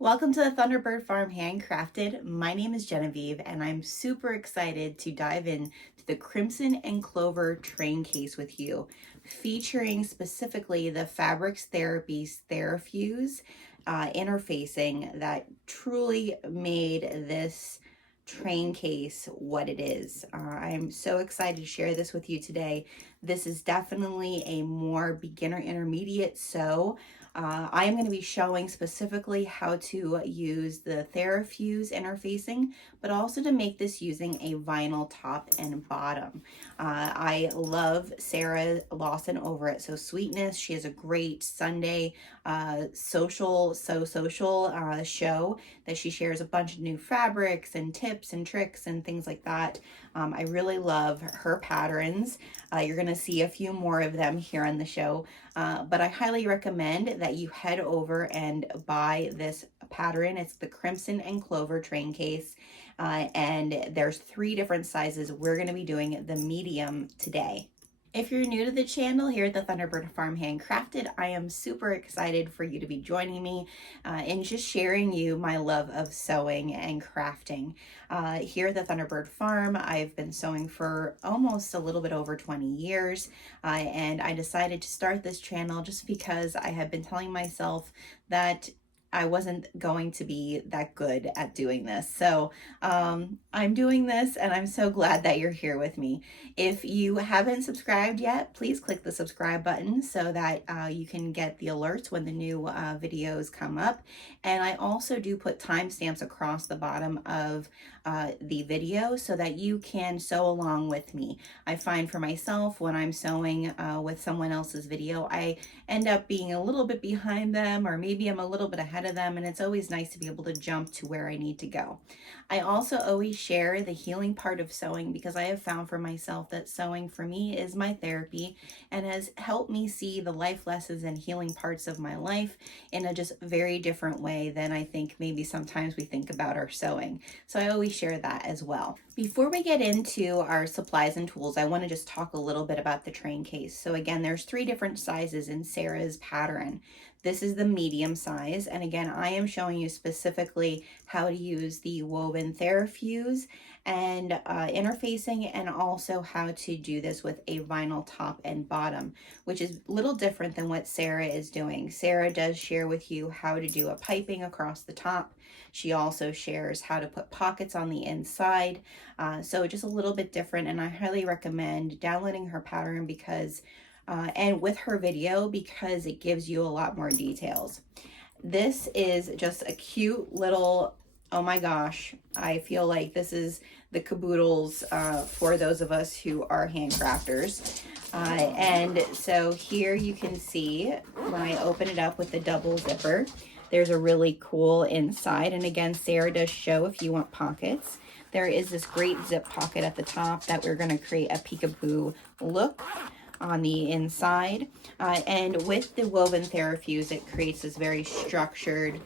Welcome to the Thunderbird Farm Handcrafted. My name is Genevieve and I'm super excited to dive into the Crimson and Clover Train Case with you, featuring specifically the FabRX Therafuse interfacing that truly made this train case what it is. I'm so excited to share this with you today. This is definitely a more beginner intermediate sew. I am going to be showing specifically how to use the Therafuse interfacing, but also to make this using a vinyl top and bottom. I love Sarah Lawson over at SewSweetness. She has a great Sunday social show that she shares a bunch of new fabrics and tips and tricks and things like that. I really love her patterns. You're going to see a few more of them here on the show, but I highly recommend that you head over and buy this pattern. It's the Crimson and Clover Train Case, and there's 3 different sizes. We're going to be doing the medium today. If you're new to the channel here at the Thunderbird Farm Handcrafted, I am super excited for you to be joining me and just sharing you my love of sewing and crafting. Here at the Thunderbird Farm, I've been sewing for almost a little bit over 20 years, and I decided to start this channel just because I have been telling myself that I wasn't going to be that good at doing this. So I'm doing this and I'm so glad that you're here with me. If you haven't subscribed yet, please click the subscribe button so that you can get the alerts when the new videos come up. And I also do put timestamps across the bottom of the video so that you can sew along with me. I find for myself when I'm sewing with someone else's video, I end up being a little bit behind them, or maybe I'm a little bit ahead of them, and it's always nice to be able to jump to where I need to go. I also always share the healing part of sewing because I have found for myself that sewing for me is my therapy and has helped me see the life lessons and healing parts of my life in a just very different way than I think maybe sometimes we think about our sewing. So I always share that as well. Before we get into our supplies and tools, I want to just talk a little bit about the train case. So again, there's 3 different sizes in Sarah's pattern. This is the medium size, and again, I am showing you specifically how to use the woven Therafuse and interfacing, and also how to do this with a vinyl top and bottom, which is a little different than what Sarah is doing. Sarah does share with you how to do a piping across the top. She also shares how to put pockets on the inside, so just a little bit different, and I highly recommend downloading her pattern because and with her video because it gives you a lot more details. This is just a cute little, oh my gosh, I feel like this is the caboodles for those of us who are handcrafters. And so here you can see when I open it up with the double zipper, there's a really cool inside. And again, Sarah does show if you want pockets. There is this great zip pocket at the top that we're going to create a peekaboo look on the inside, and with the woven Therafuse, it creates this very structured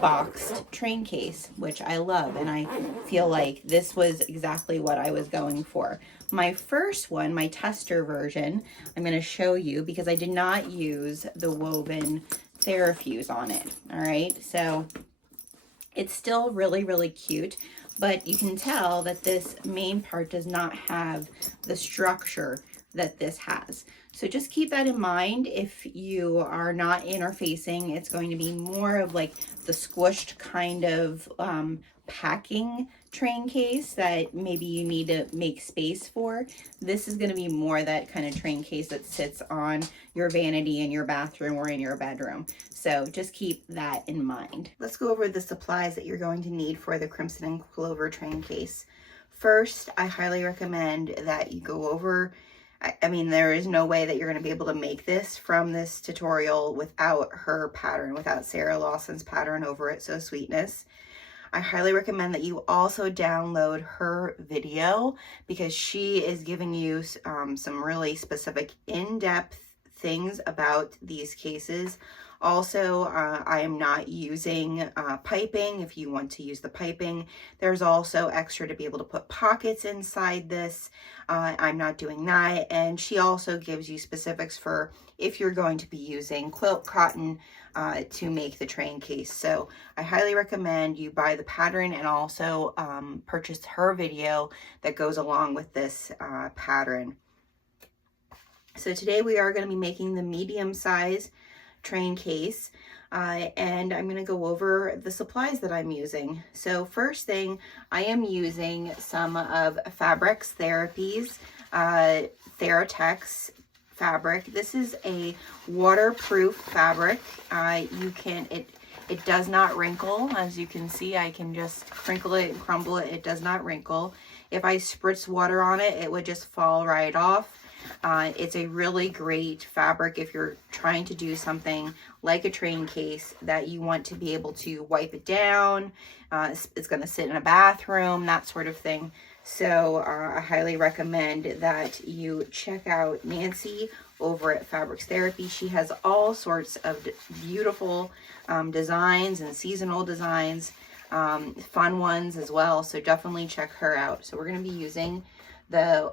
boxed train case, which I love, and I feel like this was exactly what I was going for. My first one, my tester version, I'm going to show you because I did not use the woven Therafuse on it. All right, so it's still really cute, but you can tell that this main part does not have the structure that this has. So just keep that in mind. If you are not interfacing, it's going to be more of like the squished kind of packing train case that maybe you need to make space for. This is going to be more that kind of train case that sits on your vanity in your bathroom or in your bedroom. So just keep that in mind. Let's go over the supplies that you're going to need for the Crimson and Clover train case. First, I highly recommend that you go over, I mean, there is no way that you're going to be able to make this from this tutorial without her pattern, without Sarah Lawson's pattern over at SewSweetness. I highly recommend that you also download her video because she is giving you some really specific in-depth things about these cases. Also, I am not using piping. If you want to use the piping, there's also extra to be able to put pockets inside this. I'm not doing that. And she also gives you specifics for if you're going to be using quilt cotton to make the train case. So I highly recommend you buy the pattern and also purchase her video that goes along with this pattern. So today we are going to be making the medium size train case, and I'm going to go over the supplies that I'm using. So first thing, I am using some of FabRX Theratex fabric. This is a waterproof fabric. It does not wrinkle. As you can see, I can just crinkle it and crumble it. It does not wrinkle. If I spritz water on it, it would just fall right off. It's a really great fabric if you're trying to do something like a train case that you want to be able to wipe it down. It's going to sit in a bathroom, that sort of thing. So I highly recommend that you check out Nancy over at FabRX Therapy. She has all sorts of beautiful designs and seasonal designs, fun ones as well. So definitely check her out. So we're going to be using the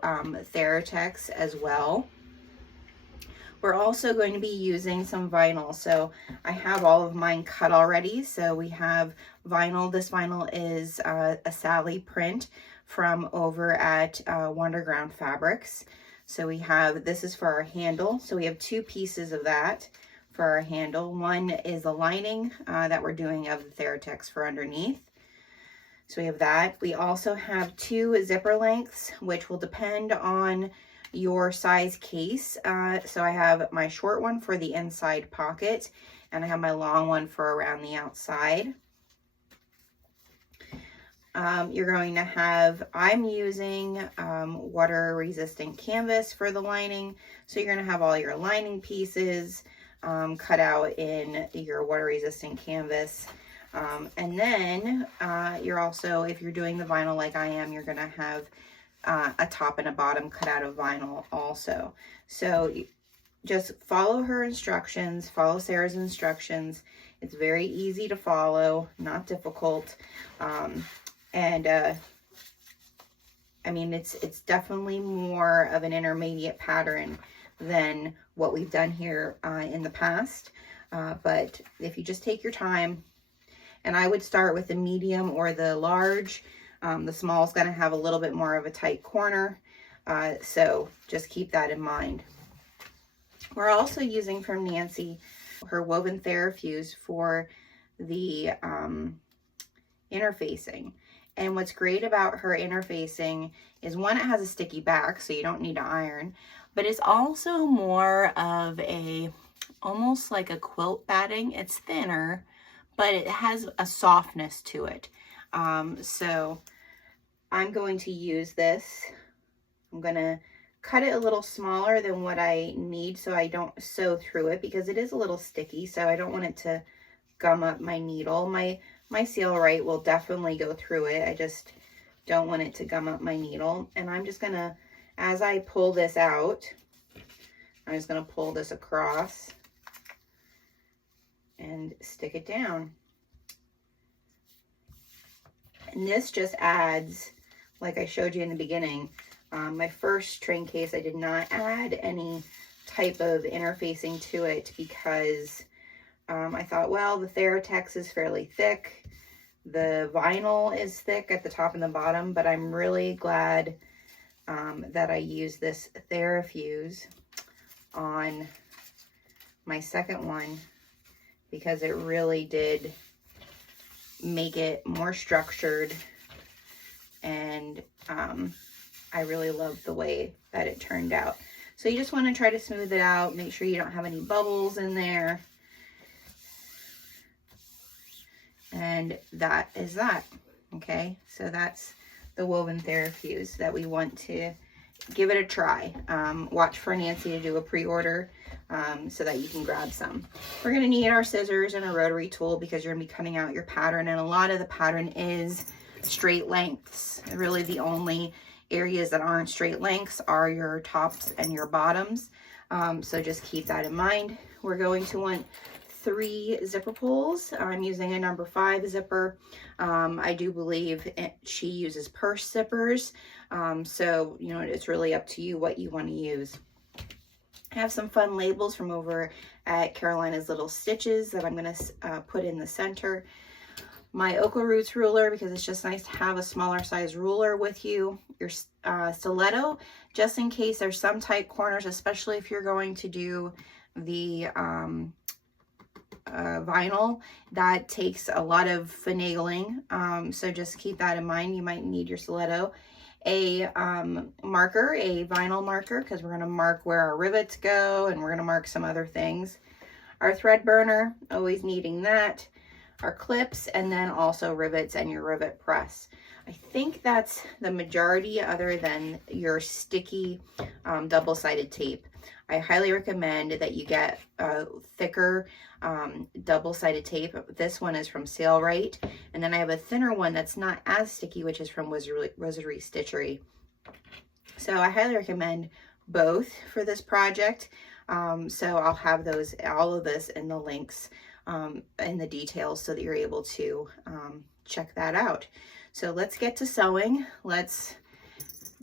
Theratex as well. We're also going to be using some vinyl. So I have all of mine cut already. So we have vinyl. This vinyl is a Sally print from over at Wonderground Fabrics. So we have, this is for our handle. So we have two pieces of that for our handle. One is the lining that we're doing of the Theratex for underneath. So we have that. We also have two zipper lengths, which will depend on your size case. So I have my short one for the inside pocket, and I have my long one for around the outside. You're going to have, I'm using water resistant canvas for the lining. So you're going to have all your lining pieces cut out in your water resistant canvas. And then you're also, if you're doing the vinyl like I am, you're going to have a top and a bottom cut out of vinyl also. So just follow her instructions, follow Sarah's instructions. It's very easy to follow, not difficult. I mean, it's definitely more of an intermediate pattern than what we've done here in the past. But if you just take your time, and I would start with the medium or the large. The small is going to have a little bit more of a tight corner. So just keep that in mind. We're also using from Nancy her woven Therafuse for the interfacing. And what's great about her interfacing is, one, it has a sticky back, so you don't need to iron, but it's also more of a, almost like a quilt batting. It's thinner, but it has a softness to it. So I'm going to use this. I'm going to cut it a little smaller than what I need so I don't sew through it, because it is a little sticky, so I don't want it to gum up my needle. My seal right will definitely go through it. I just don't want it to gum up my needle. And I'm just going to, as I pull this out, I'm just going to pull this across and stick it down. And this just adds, like I showed you in the beginning, my first train case, I did not add any type of interfacing to it because I thought, well, the Theratex is fairly thick. The vinyl is thick at the top and the bottom, but I'm really glad that I used this Therafuse on my second one, because it really did make it more structured, and I really love the way that it turned out. So you just want to try to smooth it out, make sure you don't have any bubbles in there, and that is that. Okay, so that's the woven Therafuse that we want to give it a try. Watch for Nancy to do a pre-order so that you can grab some. We're going to need our scissors and a rotary tool because you're going to be cutting out your pattern, and a lot of the pattern is straight lengths. Really the only areas that aren't straight lengths are your tops and your bottoms. So just keep that in mind. We're going to want 3 zipper pulls. I'm using a number 5 zipper. I do believe she uses purse zippers. So, you know, it's really up to you what you want to use. I have some fun labels from over at Carolina's Little Stitches that I'm going to put in the center. My Oka Roots ruler, because it's just nice to have a smaller size ruler with you. Your stiletto, just in case there's some tight corners, especially if you're going to do the vinyl. That takes a lot of finagling, so just keep that in mind. You might need your stiletto. A marker, a vinyl marker, because we're going to mark where our rivets go, and we're going to mark some other things. Our thread burner, always needing that. Our clips, and then also rivets and your rivet press. I think that's the majority, other than your sticky double-sided tape. I highly recommend that you get a thicker double-sided tape. This one is from Sailrite, and then I have a thinner one that's not as sticky, which is from Rosary Stitchery. So I highly recommend both for this project. So I'll have those, all of this in the links in the details, so that you're able to check that out. So let's get to sewing. Let's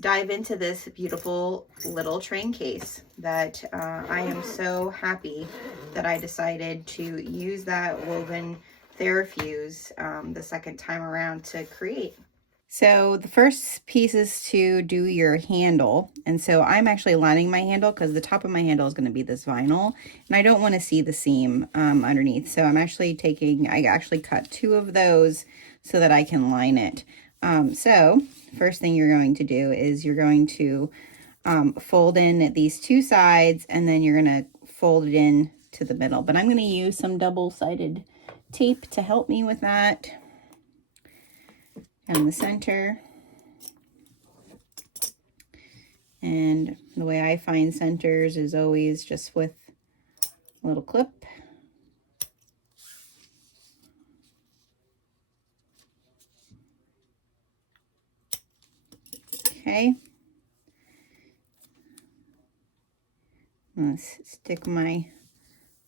dive into this beautiful little train case that I am so happy that I decided to use that woven Therafuse the second time around to create. So the first piece is to do your handle. And so I'm actually lining my handle because the top of my handle is going to be this vinyl. And I don't want to see the seam underneath. So I'm actually I actually cut 2 of those so that I can line it. So first thing you're going to do is you're going to fold in these 2 sides, and then you're going to fold it in to the middle. But I'm going to use some double-sided tape to help me with that. And the center. And the way I find centers is always just with a little clip. Okay. Let's stick my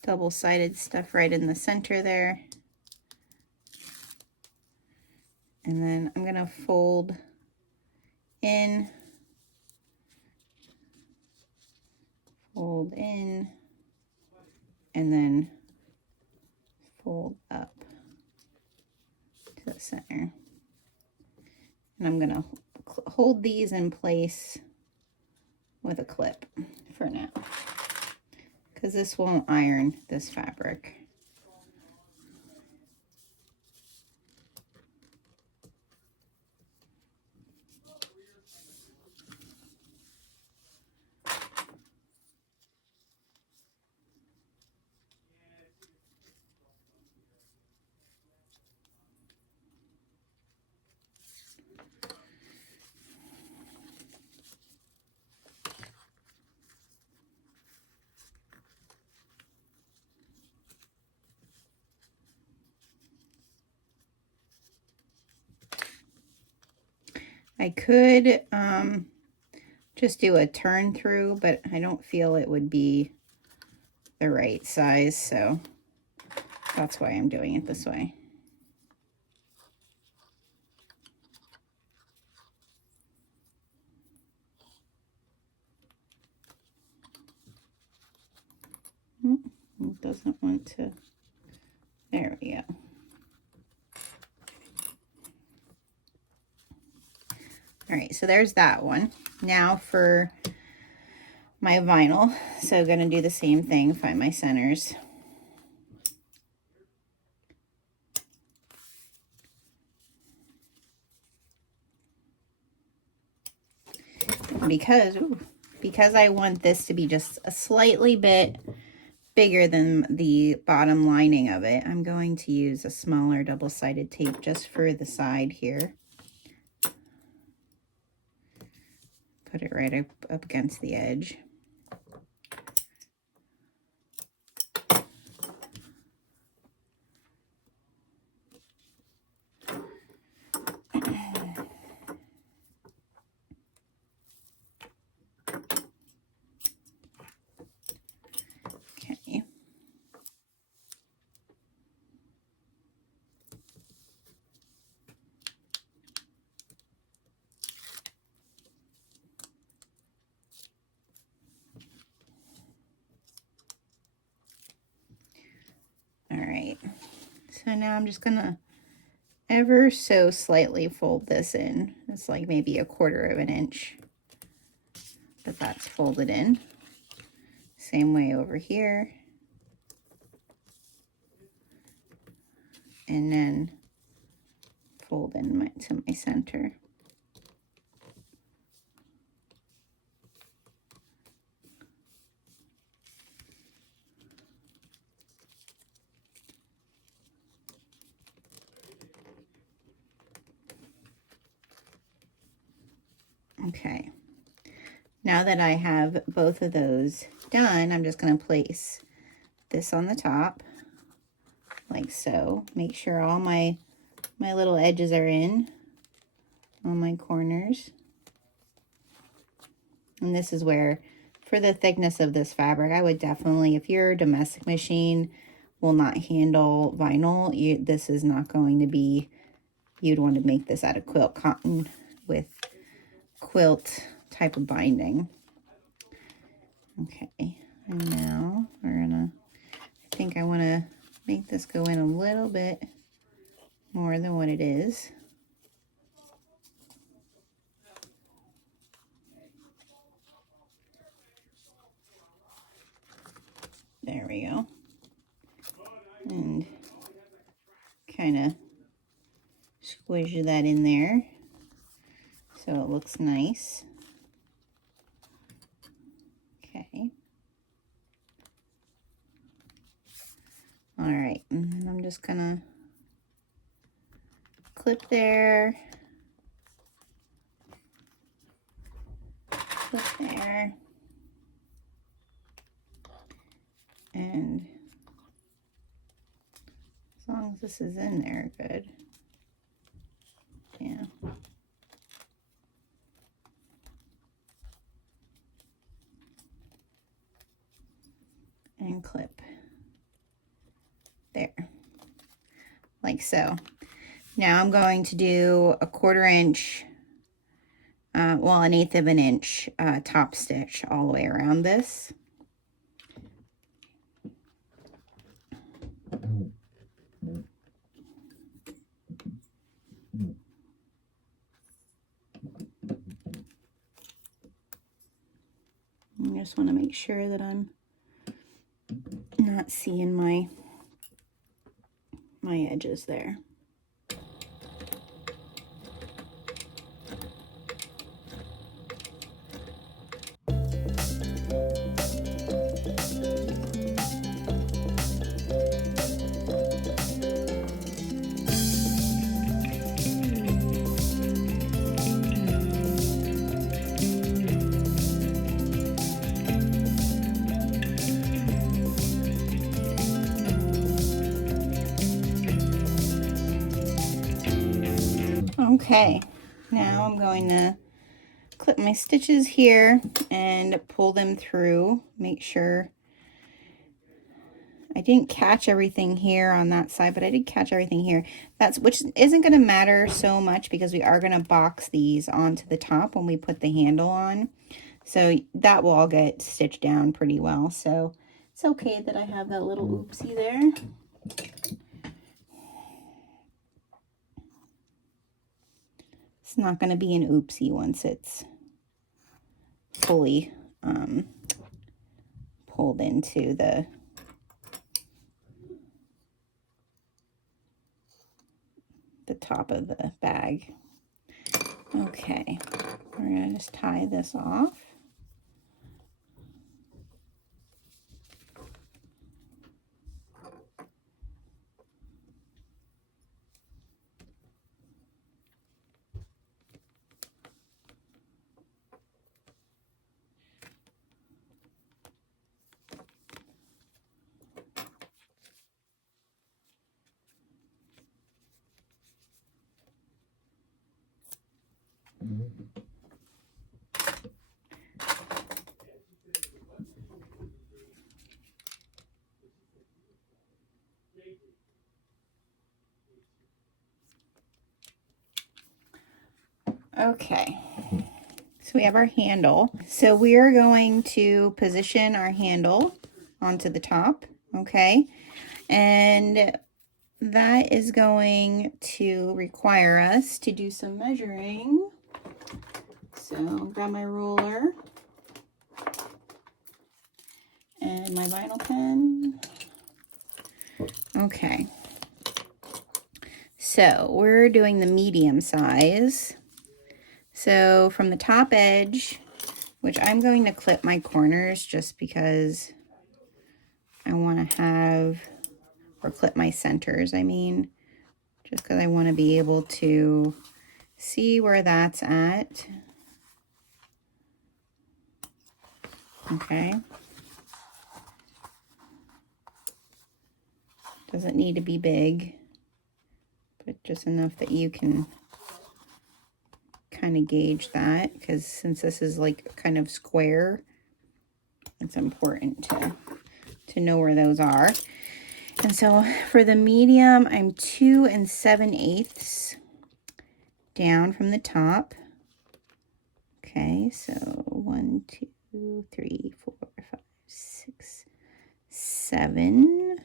double-sided stuff right in the center there. And then I'm going to fold in, and then fold up to the center. And I'm going to hold these in place with a clip for now, because this won't iron this fabric. I could just do a turn through, but I don't feel it would be the right size, so that's why I'm doing it this way. It doesn't want to, there we go. All right, so there's that one. Now for my vinyl. So I'm gonna do the same thing, find my centers. Because I want this to be just a slightly bit bigger than the bottom lining of it, I'm going to use a smaller double-sided tape just for the side here. Put it right up against the edge. Okay. So now I'm just gonna ever so slightly fold this in. It's like maybe 1/4 of an inch, but that's folded in. Same way over here. And then fold in to my center. Okay, now that I have both of those done, I'm just going to place this on the top, like so. Make sure all my little edges are in, on my corners. And this is where, for the thickness of this fabric, I would definitely, if your domestic machine will not handle vinyl, this is not going to be, you'd want to make this out of quilt cotton with quilt type of binding. Okay, and now we're gonna, I think I want to make this go in a little bit more than what it is. There we go. And kind of squish that in there so it looks nice. Okay. All right, and then I'm just gonna clip there, clip there, and as long as this is in there, good. Yeah. And clip there, like so. Now I'm going to do a 1/4 inch, well, 1/8 of an inch top stitch all the way around this. I just want to make sure that I'm not seeing my edges there. Okay, now I'm going to clip my stitches here and pull them through. Make sure I didn't catch everything here on that side, but I did catch everything here. Which isn't going to matter so much because we are going to box these onto the top when we put the handle on. So that will all get stitched down pretty well. So it's okay that I have that little oopsie there. It's not going to be an oopsie once it's fully pulled into the top of the bag. Okay, we're going to just tie this off. Okay, so we have our handle. So we are going to position our handle onto the top, okay? And that is going to require us to do some measuring. So I'll grab my ruler and my vinyl pen. Okay. So we're doing the medium size. So from the top edge, which I'm going to clip my corners just because I want to have, or clip my centers, I mean, just because I want to be able to see where that's at. Okay. Doesn't need to be big, but just enough that you can kind of gauge that, because since this is like kind of square, it's important to know where those are. And so for the medium, I'm 2 7/8 down from the top. Okay, so 1, 2, 3, 4, 5, 6, 7.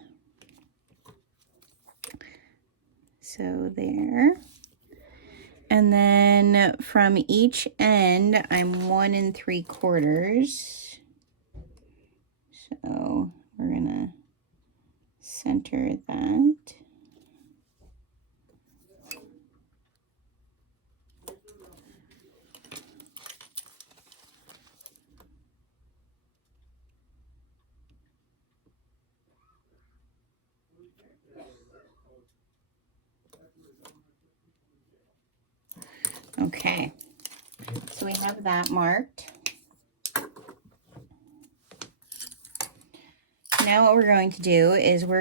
So there. And then from each end, I'm 1 3/4. So we're gonna center that. Okay, so we have that marked. Now what we're going to do is I'm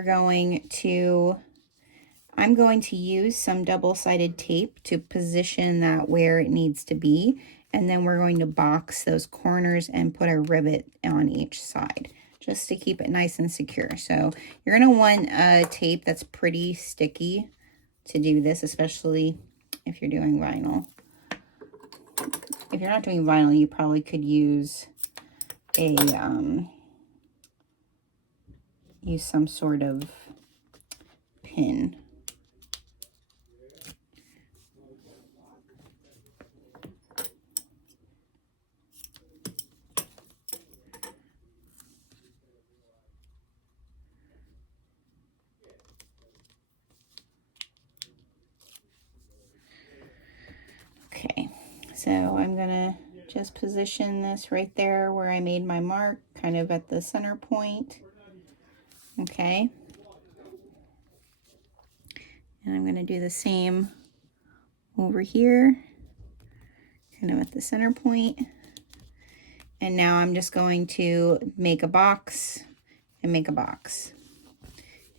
going to use some double-sided tape to position that where it needs to be, and then we're going to box those corners and put a rivet on each side just to keep it nice and secure. So you're going to want a tape that's pretty sticky to do this, especially if you're doing vinyl. If you're not doing vinyl, you probably could use use some sort of pin. Okay, so I'm gonna just position this right there where I made my mark, kind of at the center point. Okay, and I'm gonna do the same over here, kind of at the center point. And now I'm just going to make a box and make a box.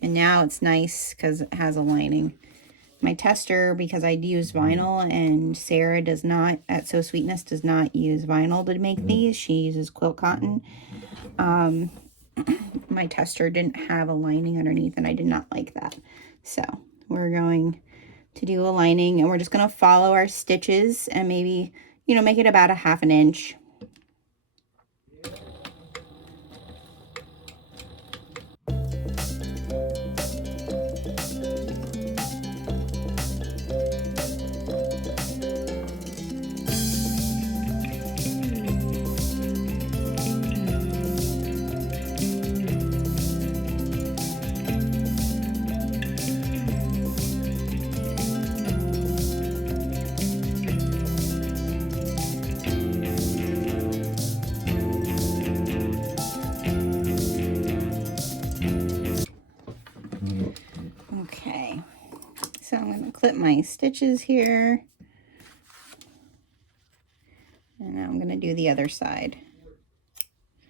And now it's nice because it has a lining. My tester, because I use vinyl, and Sarah does not, at SewSweetness, does not use vinyl to make these. She uses quilt cotton. My tester didn't have a lining underneath, and I did not like that. So we're going to do a lining, and we're just going to follow our stitches and maybe, you know, make it about a 1/2 inch. Okay, so I'm going to clip my stitches here, and now I'm going to do the other side.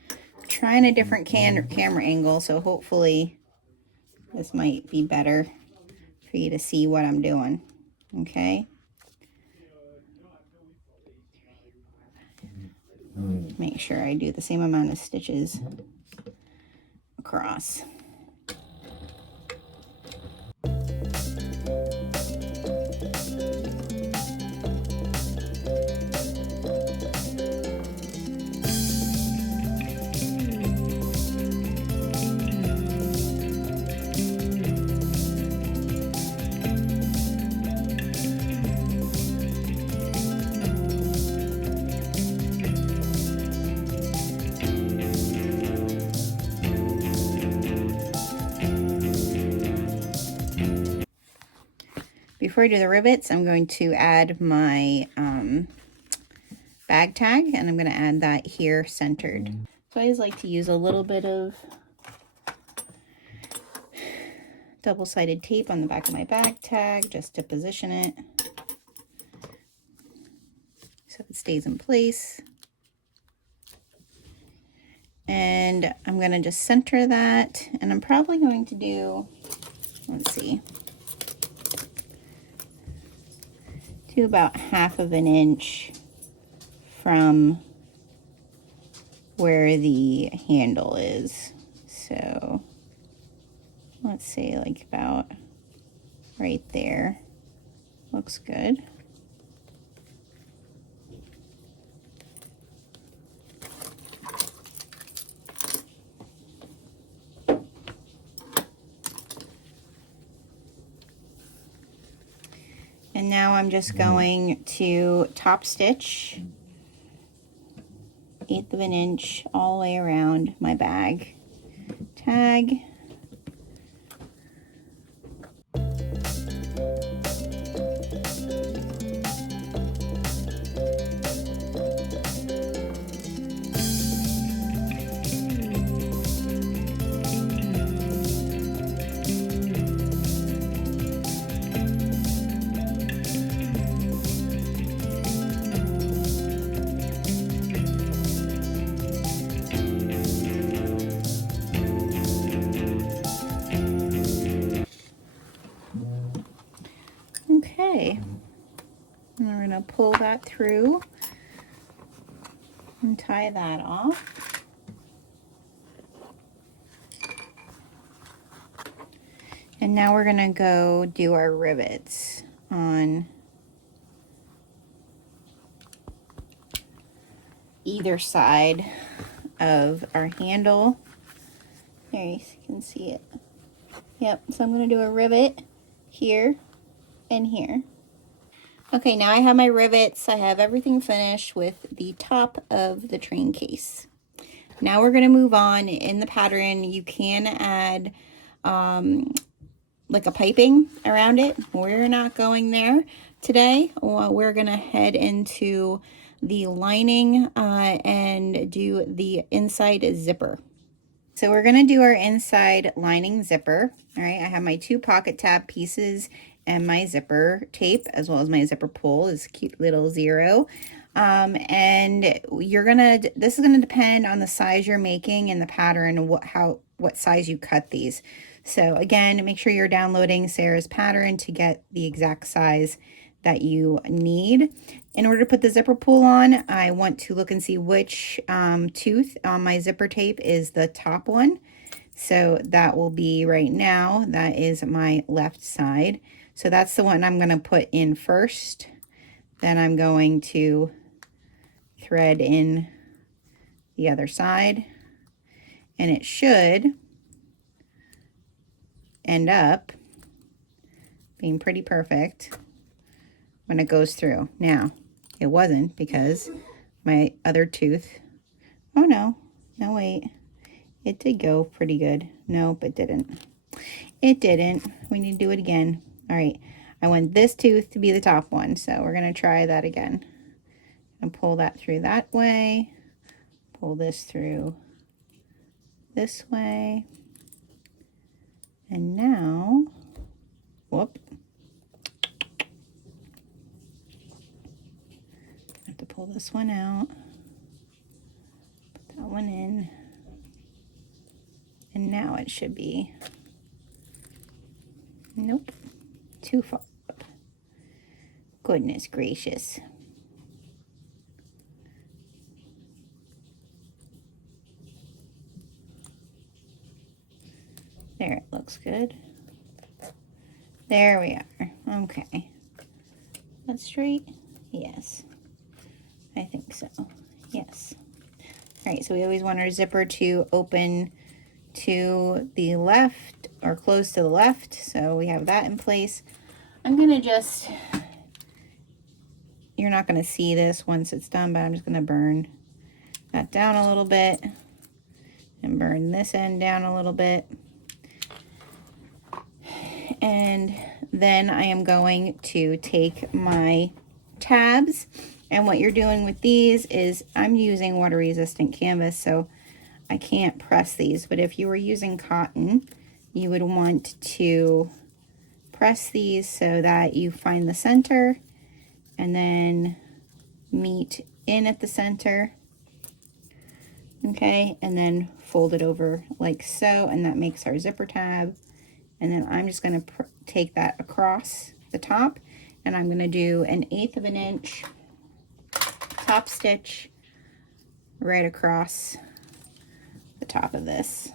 I'm trying a different camera angle, so hopefully this might be better for you to see what I'm doing. Okay, make sure I do the same amount of stitches across. before I do the rivets, I'm going to add my bag tag, and I'm going to add that here centered. So I always like to use a little bit of double-sided tape on the back of my bag tag just to position it so it stays in place. And I'm going to just center that, and I'm probably going to do, let's see, do about 1/2 inch from where the handle is. So let's say like about right there. Looks good. And now I'm just going to top stitch 1/8 inch all the way around my bag tag. Okay, and we're going to pull that through and tie that off. And now we're going to go do our rivets on either side of our handle. There, you can see it. Yep, so I'm going to do a rivet here and here. Okay, now I have my rivets. I have everything finished with the top of the train case. Now we're going to move on. In the pattern, you can add like a piping around it. We're not going there today. We're going to head into the lining and do the inside zipper. So we're going to do our inside lining zipper. All right, I have my 2 pocket tab pieces and my zipper tape, as well as my zipper pull, is cute little 0. And this is gonna depend on the size you're making and the pattern and what size you cut these. So again, make sure you're downloading Sarah's pattern to get the exact size that you need. In order to put the zipper pull on, I want to look and see which tooth on my zipper tape is the top one. So that will be right now, that is my left side. So that's the one I'm going to put in first. Then I'm going to thread in the other side. And it should end up being pretty perfect when it goes through. Now, it wasn't because my other tooth, oh no, wait. It did go pretty good. Nope, it didn't. It didn't. We need to do it again. All right, I want this tooth to be the top one, so we're going to try that again. And pull that through that way. Pull this through this way. And now, whoop. I have to pull this one out. Put that one in. And now it should be, nope, too far up. Goodness gracious. There, it looks good. There we are. Okay. That's straight? Yes. I think so. Yes. All right, so we always want our zipper to open to the left or close to the left, so we have that in place. I'm gonna just, you're not gonna see this once it's done, but I'm just gonna burn that down a little bit and burn this end down a little bit. And then I am going to take my tabs, and what you're doing with these is, I'm using water resistant canvas, so I can't press these, but if you were using cotton, you would want to press these so that you find the center and then meet in at the center. Okay, and then fold it over like so, and that makes our zipper tab. And then I'm just going to take that across the top, and I'm going to do 1/8 of an inch top stitch right across the top of this.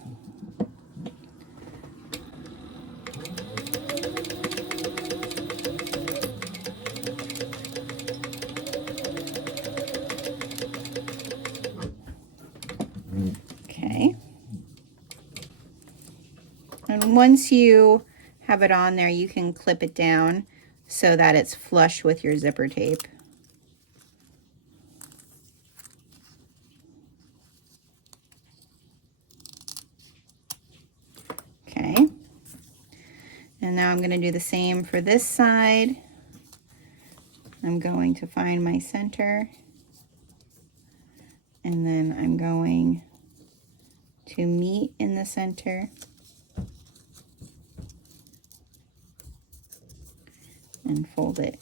Okay. And once you have it on there, you can clip it down so that it's flush with your zipper tape. Okay. And now I'm going to do the same for this side. I'm going to find my center, and then I'm going to meet in the center and fold it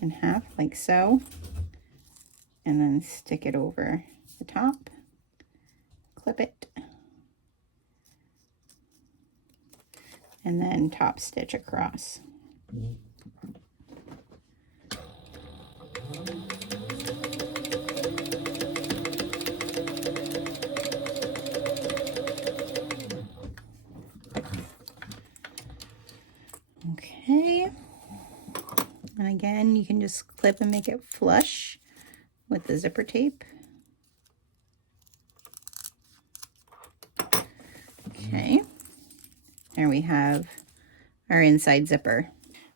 in half like so, and then stick it over the top, clip it, and then top stitch across. Okay, and again, you can just clip and make it flush with the zipper tape. Okay, there we have our inside zipper.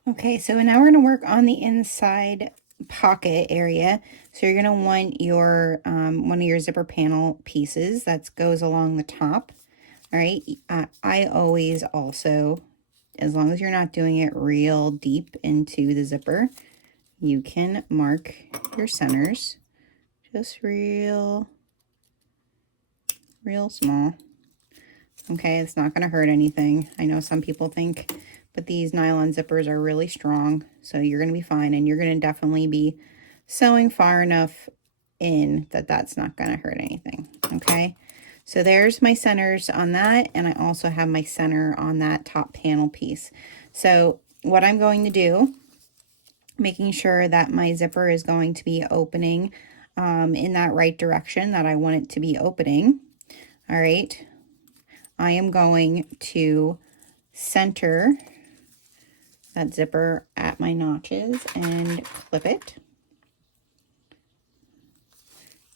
Okay, so now we're going to work on the inside pocket area. So you're going to want your one of your zipper panel pieces that goes along the top. All right, I always also, as long as you're not doing it real deep into the zipper, you can mark your centers just real small. Okay, it's not going to hurt anything. I know some people think, but these nylon zippers are really strong, so you're going to be fine, and you're going to definitely be sewing far enough in that that's not going to hurt anything. Okay, so there's my centers on that, and I also have my center on that top panel piece. So what I'm going to do, making sure that my zipper is going to be opening in that right direction that I want it to be opening. All right, I am going to center that zipper at my notches and clip it.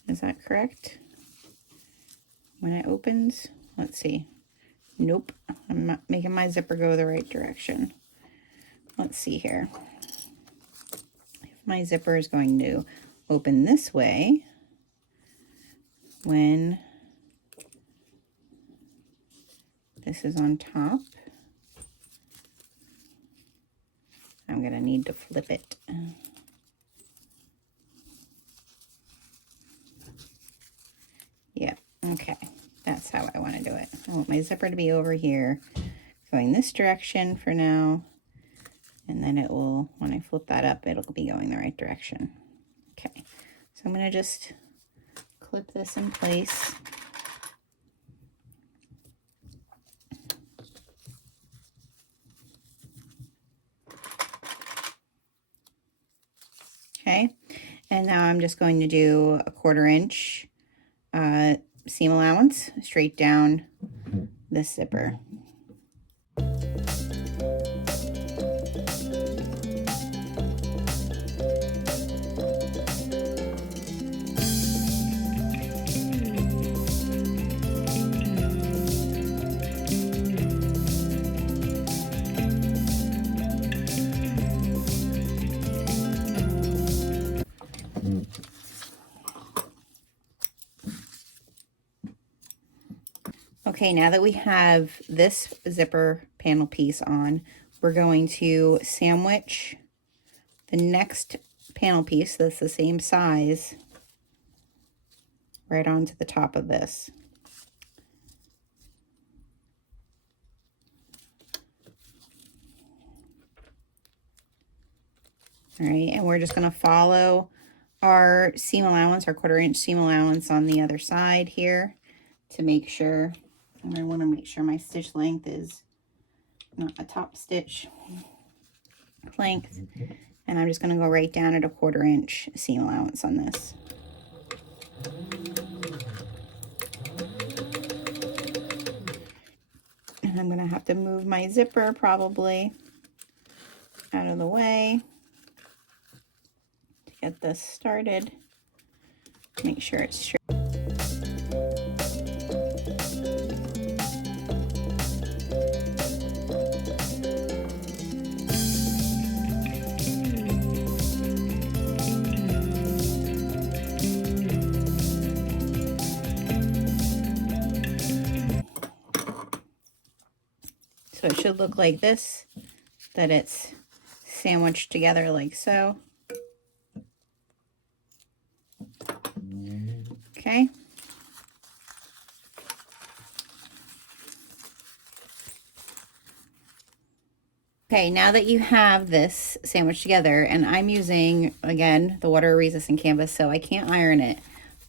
Is that correct? When it opens, let's see. Nope, I'm not making my zipper go the right direction. Let's see here. If my zipper is going to open this way, when this is on top, I'm going to need to flip it. Yeah, okay. That's how I want to do it. I want my zipper to be over here, going this direction for now. And then it will, when I flip that up, it'll be going the right direction. Okay, so I'm going to just clip this in place. Okay, and now I'm just going to do a 1/4 inch seam allowance straight down this zipper. Okay, now that we have this zipper panel piece on, we're going to sandwich the next panel piece that's the same size right onto the top of this. All right, and we're just going to follow our seam allowance, our 1/4 inch seam allowance on the other side here to make sure, and I want to make sure my stitch length is not a top stitch length, and I'm just going to go right down at a 1/4 inch seam allowance on this. And I'm going to have to move my zipper probably out of the way to get this started. Make sure it's straight. So it should look like this, that it's sandwiched together like so. Okay. Okay, now that you have this sandwiched together, and I'm using, again, the water resistant canvas, so I can't iron it,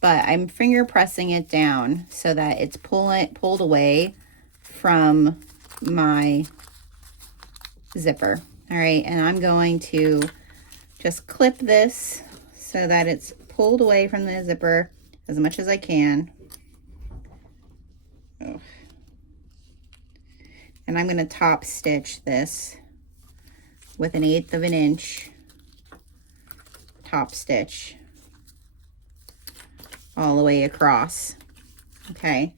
but I'm finger pressing it down so that it's pulled away from my zipper. All right, and I'm going to just clip this so that it's pulled away from the zipper as much as I can. Oh. And I'm going to top stitch this with 1/8 inch top stitch all the way across. Okay.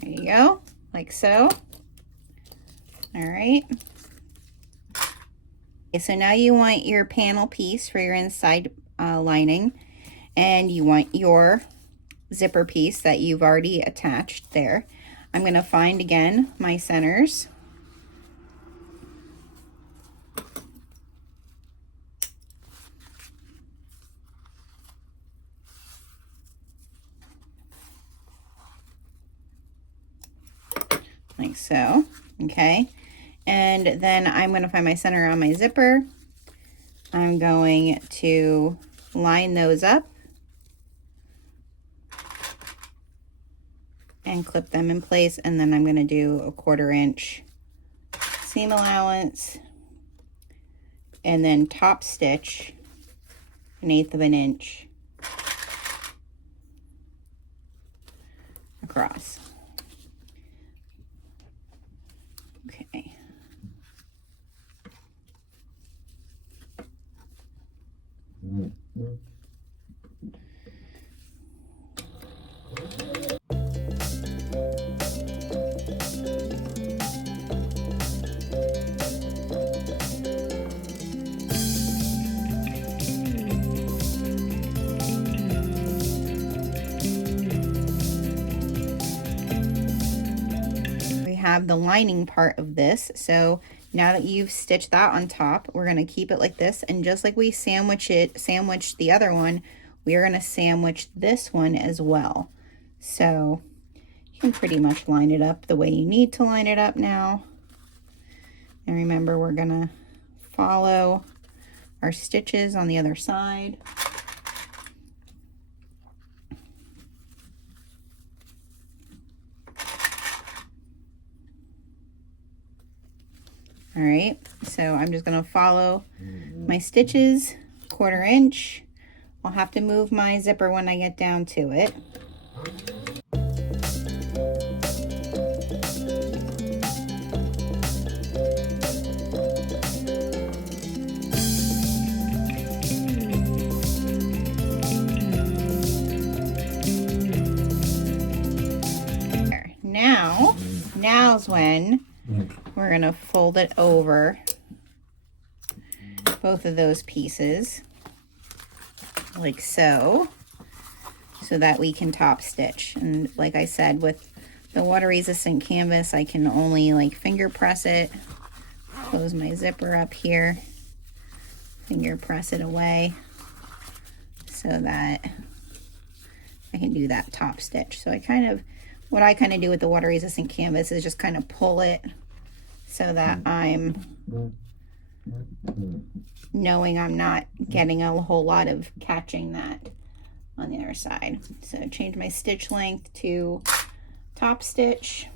There you go, like so. All right. Okay, so now you want your panel piece for your inside lining, and you want your zipper piece that you've already attached there. I'm going to find again my centers. Like so, okay. And then I'm going to find my center on my zipper. I'm going to line those up and clip them in place, and then I'm going to do a 1/4 inch seam allowance and then top stitch 1/8 inch across. Okay. Have the lining part of this. So now that you've stitched that on top, we're going to keep it like this, and just like we sandwiched the other one, we are going to sandwich this one as well. So you can pretty much line it up the way you need to line it up now. And remember, we're going to follow our stitches on the other side. All right, so I'm just going to follow my stitches, 1/4 inch. I'll have to move my zipper when I get down to it. now's when we're gonna fold it over both of those pieces like so that we can top stitch. And like I said, with the water resistant canvas, I can only like finger press it, close my zipper up here, finger press it away so that I can do that top stitch. So what I kind of do with the water resistant canvas is just kind of pull it so that I'm knowing I'm not getting a whole lot of catching that on the other side. So change my stitch length to top stitch,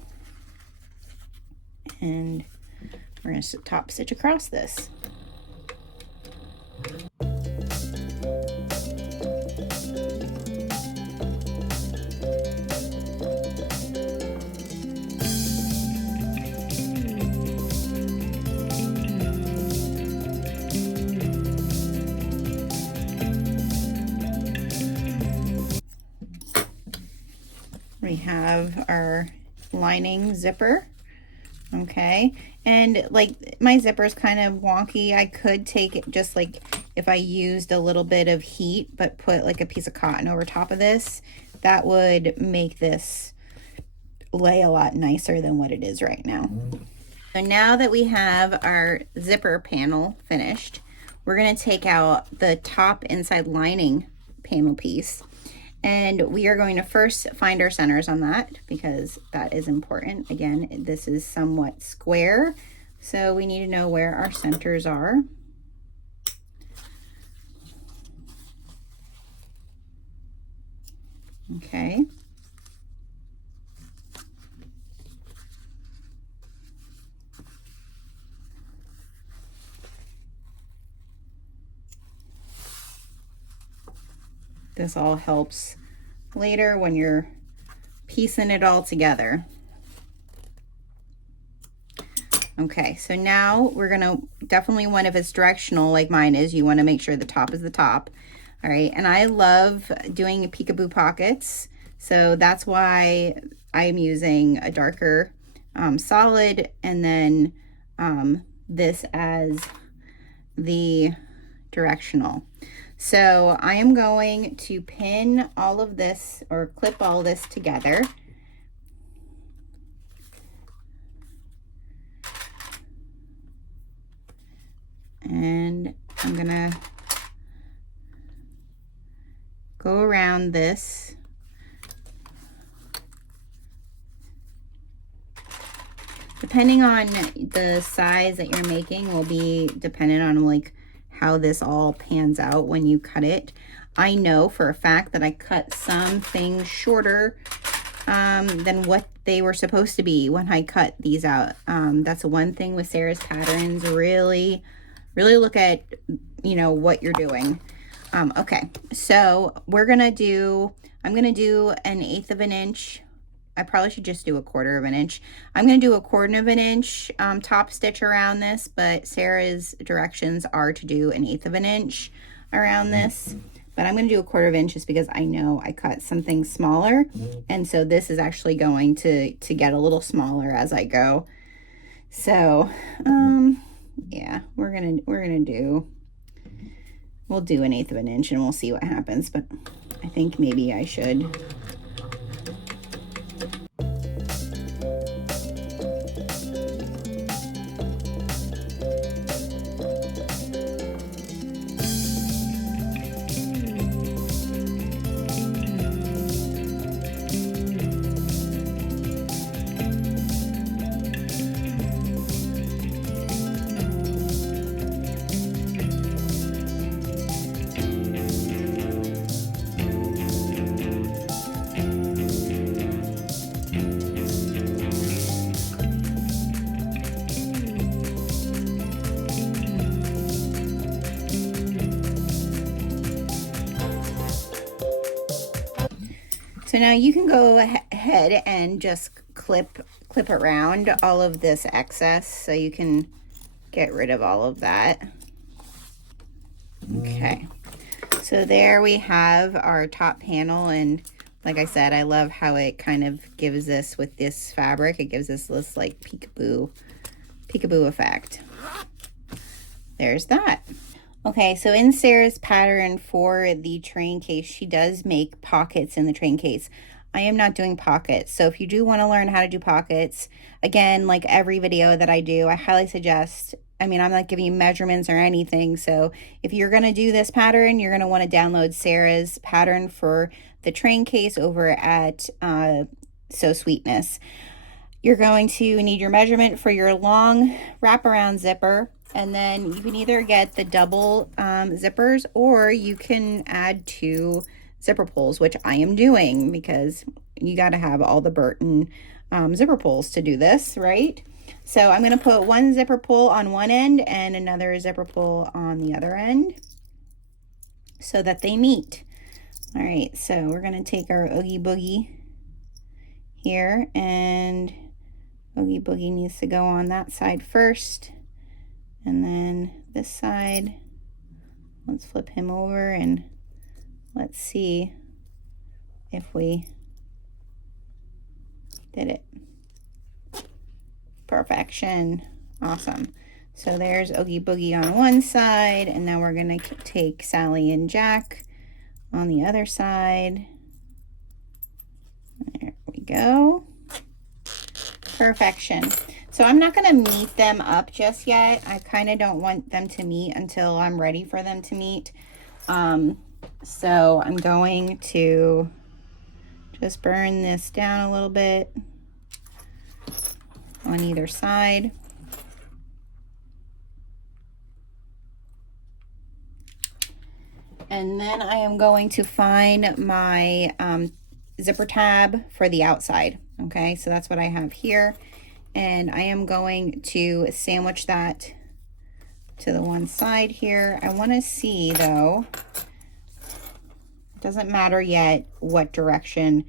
and we're going to top stitch across this. We have our lining zipper, okay, and like my zipper is kind of wonky. I could take it just like if I used a little bit of heat but put like a piece of cotton over top of this, that would make this lay a lot nicer than what it is right now. So now that we have our zipper panel finished, we're going to take out the top inside lining panel piece. And we are going to first find our centers on that because that is important. Again, this is somewhat square, so we need to know where our centers are. Okay. This all helps later when you're piecing it all together. Okay, so now we're gonna definitely want, if it's directional like mine is, you want to make sure the top is the top. All right, and I love doing peekaboo pockets, so that's why I'm using a darker solid, and then this as the directional. So I am going to pin all of this or clip all this together. And I'm gonna go around this. Depending on the size that you're making will be dependent on like how this all pans out when you cut it. I know for a fact that I cut some things shorter than what they were supposed to be when I cut these out. That's one thing with Sarah's patterns. Really look at, you know, what you're doing. Okay, so I'm gonna do 1/8 of an inch. I probably should just do 1/4 of an inch. I'm going to do 1/4 of an inch top stitch around this, but Sarah's directions are to do 1/8 of an inch around this. But I'm going to do 1/4 of an inch just because I know I cut something smaller, and so this is actually going to get a little smaller as I go. So yeah, we'll do 1/8 of an inch and we'll see what happens. But I think maybe I should. So now you can go ahead and just clip around all of this excess so you can get rid of all of that. Okay, so there we have our top panel, and Like I said, I love how it kind of gives this, with this fabric, it gives us this like peekaboo effect. There's that. Okay, so in Sarah's pattern for the train case, she does make pockets in the train case. I am not doing pockets. So if you do want to learn how to do pockets, again, like every video that I do, I highly suggest, I mean, I'm not giving you measurements or anything. So if you're going to do this pattern, you're going to want to download Sarah's pattern for the train case over at SewSweetness. You're going to need your measurement for your long wraparound zipper. And then you can either get the double zippers, or you can add 2 zipper pulls, which I am doing because you got to have all the Burton zipper pulls to do this, right? So I'm going to put 1 zipper pull on one end and another zipper pull on the other end so that they meet. All right, so we're going to take our Oogie Boogie here, and Oogie Boogie needs to go on that side first. And then this side, let's flip him over and let's see if we did it. Perfection. Awesome. So there's Oogie Boogie on one side, and now we're going to take Sally and Jack on the other side. There we go. Perfection. So I'm not going to meet them up just yet. I kind of don't want them to meet until I'm ready for them to meet. So I'm going to just burn this down a little bit on either side. And then I am going to find my zipper tab for the outside. Okay, so that's what I have here. And I am going to sandwich that to the one side here. I want to see, though, it doesn't matter yet what direction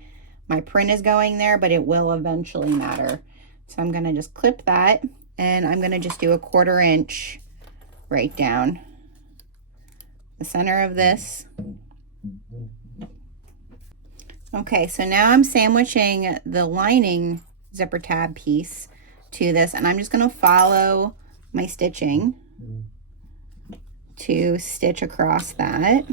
my print is going there, but it will eventually matter. So I'm going to just clip that, and I'm going to just do a 1/4 inch right down the center of this. Okay, so now I'm sandwiching the lining zipper tab piece to this, and I'm just going to follow my stitching to stitch across that.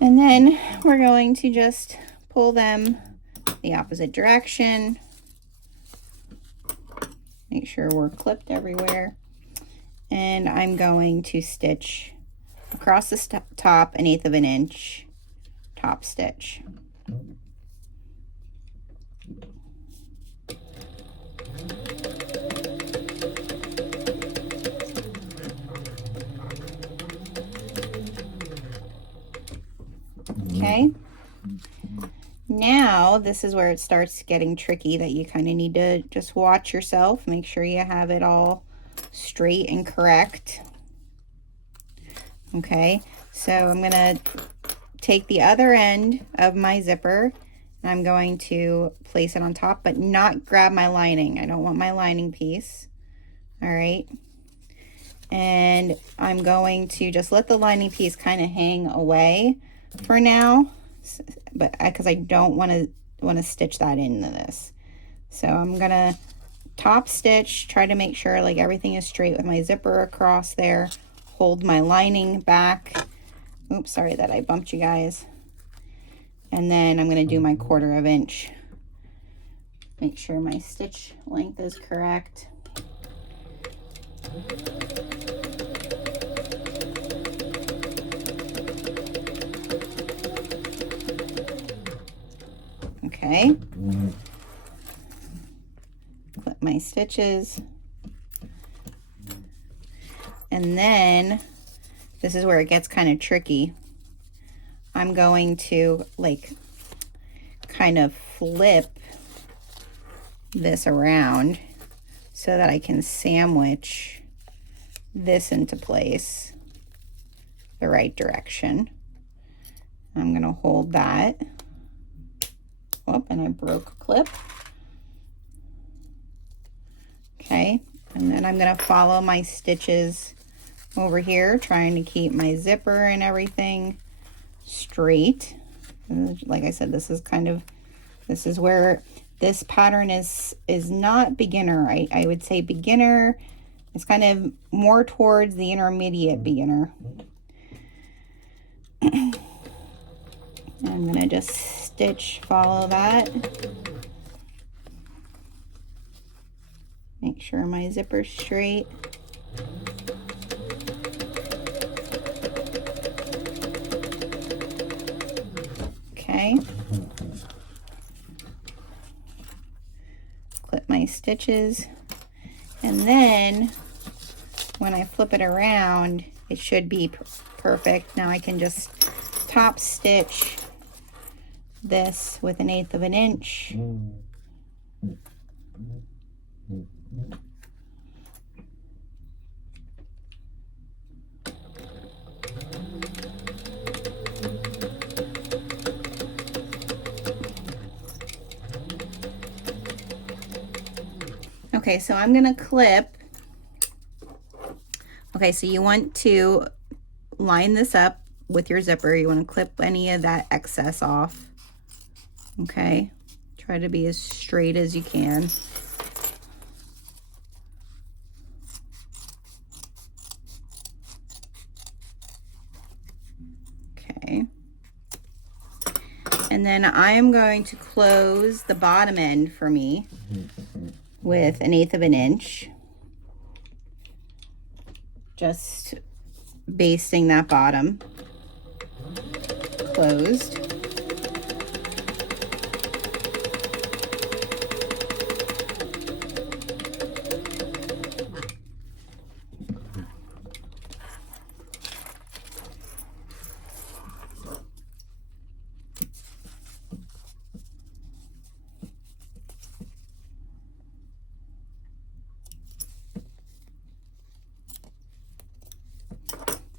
And then we're going to just pull them the opposite direction. Make sure we're clipped everywhere. And I'm going to stitch across the top 1/8 of an inch top stitch. Okay, now this is where it starts getting tricky, that you kind of need to just watch yourself, make sure you have it all straight and correct. Okay, so I'm gonna take the other end of my zipper and I'm going to place it on top, but not grab my lining. I don't want my lining piece. All right, and I'm going to just let the lining piece kind of hang away for now, but because I don't want to stitch that into this. So I'm gonna top stitch, try to make sure like everything is straight with my zipper across there, hold my lining back. Oops, sorry that I bumped you guys. And then I'm going to do my 1/4 inch. Make sure my stitch length is correct. Okay. Clip my stitches. And then this is where it gets kind of tricky. I'm going to like kind of flip this around so that I can sandwich this into place the right direction. I'm going to hold that. Whoop, and I broke a clip. Okay, And then I'm gonna follow my stitches over here, trying to keep my zipper and everything straight. And like I said, this is where this pattern is not beginner. I would say beginner. It's kind of more towards the intermediate beginner. I'm gonna just stitch, follow that. Make sure my zipper's straight. Okay. Clip my stitches. And then when I flip it around, it should be perfect. Now I can just top stitch this with 1/8 of an inch. Okay, so I'm gonna clip. Okay, so you want to line this up with your zipper. You want to clip any of that excess off. Okay, try to be as straight as you can. Okay. And then I am going to close the bottom end for me with 1/8 of an inch. Just basting that bottom closed.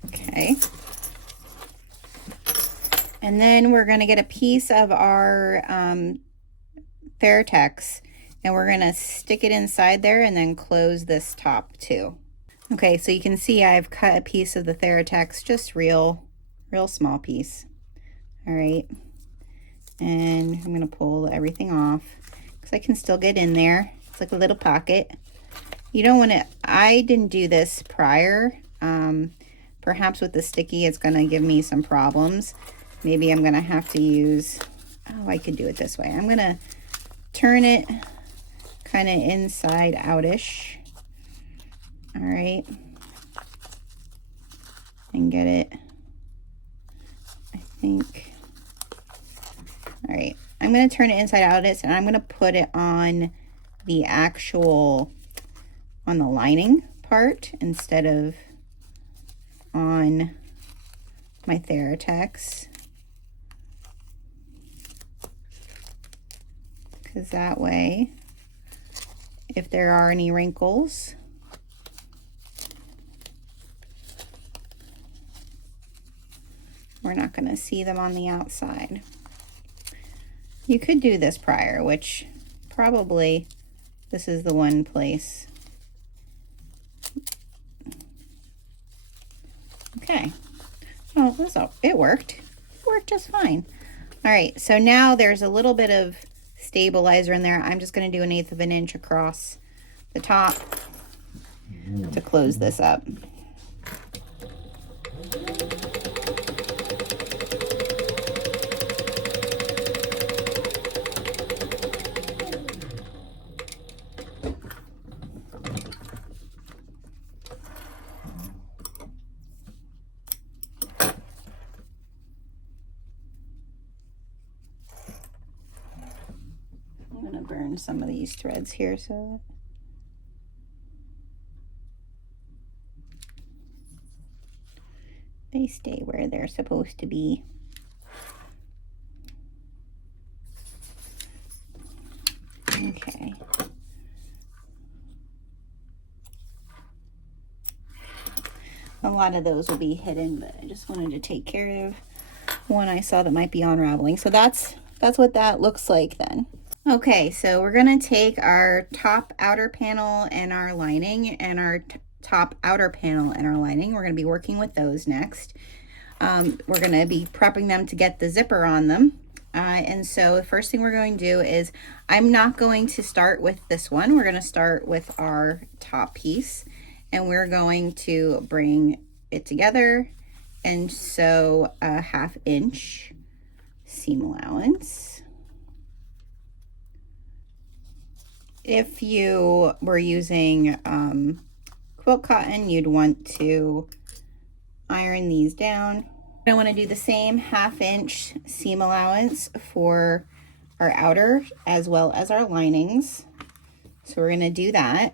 Okay. And then we're going to get a piece of our Theratex, and we're going to stick it inside there and then close this top too. Okay, so you can see I've cut a piece of the Theratex, just real small piece. All right. And I'm going to pull everything off because I can still get in there. It's like a little pocket. You don't want to, I didn't do this prior. Perhaps with the sticky, it's going to give me some problems. Maybe I'm going to have to use, oh, I could do it this way. I'm going to turn it kind of inside out-ish. All right. And get it, I think. All right. I'm going to turn it inside out-ish, and I'm going to put it on the actual, on the lining part instead of on my Theratex, because that way, if there are any wrinkles, we're not going to see them on the outside. You could do this prior, which probably this is the one place. Okay. Oh, it worked. It worked just fine. All right, so now there's a little bit of stabilizer in there. I'm just going to do 1/8 of an inch across the top to close this up. I'm going to burn some of these threads here so they stay where they're supposed to be. Okay. A lot of those will be hidden, but I just wanted to take care of one I saw that might be unraveling. So that's what that looks like then. Okay, so we're going to take our top outer panel and our lining and our top outer panel and our lining. We're going to be working with those next. We're going to be prepping them to get the zipper on them. And so the first thing we're going to do is, I'm not going to start with this one. We're going to start with our top piece, and we're going to bring it together and sew a 1/2 inch seam allowance. If you were using quilt cotton, you'd want to iron these down. I want to do the same 1/2 inch seam allowance for our outer as well as our linings. So we're going to do that.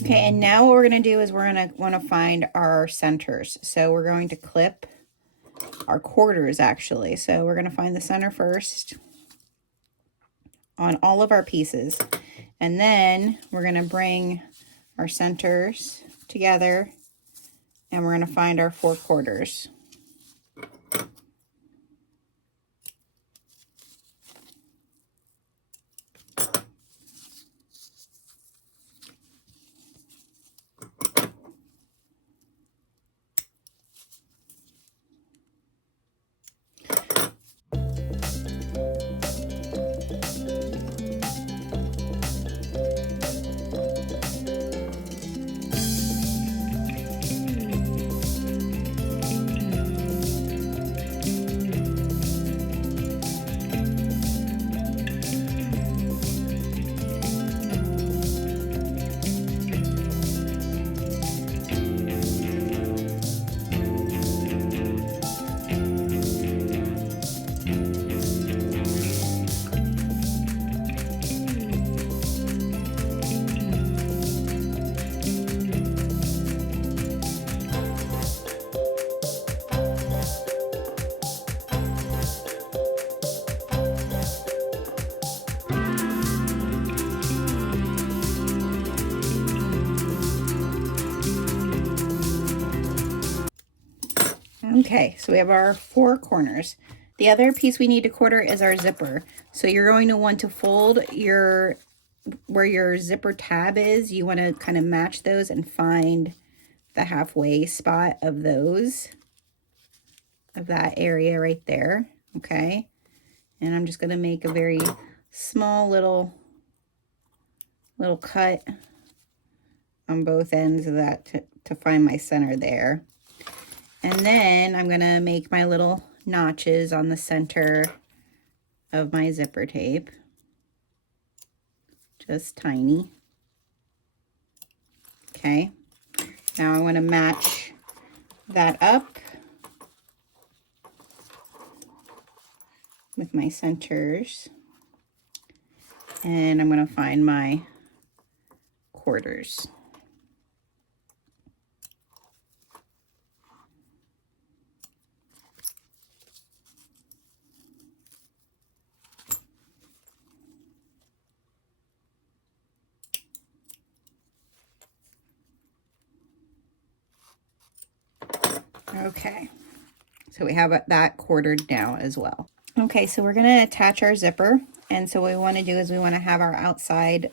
Okay, and now what we're going to do is we're going to want to find our centers. So we're going to clip our quarters, actually. So we're going to find the center first on all of our pieces. And then we're going to bring our centers together, and we're going to find our 4 quarters. Okay, so we have our 4 corners. The other piece we need to quarter is our zipper. So you're going to want to fold where your zipper tab is. You want to kind of match those and find the halfway spot of that area right there. Okay, and I'm just going to make a very small little cut on both ends of that to find my center there. And then I'm going to make my little notches on the center of my zipper tape. Just tiny. Okay. Now I want to match that up with my centers. And I'm going to find my quarters. Okay, so we have that quartered now as well. Okay, so we're going to attach our zipper, and so what we want to do is we want to have our outside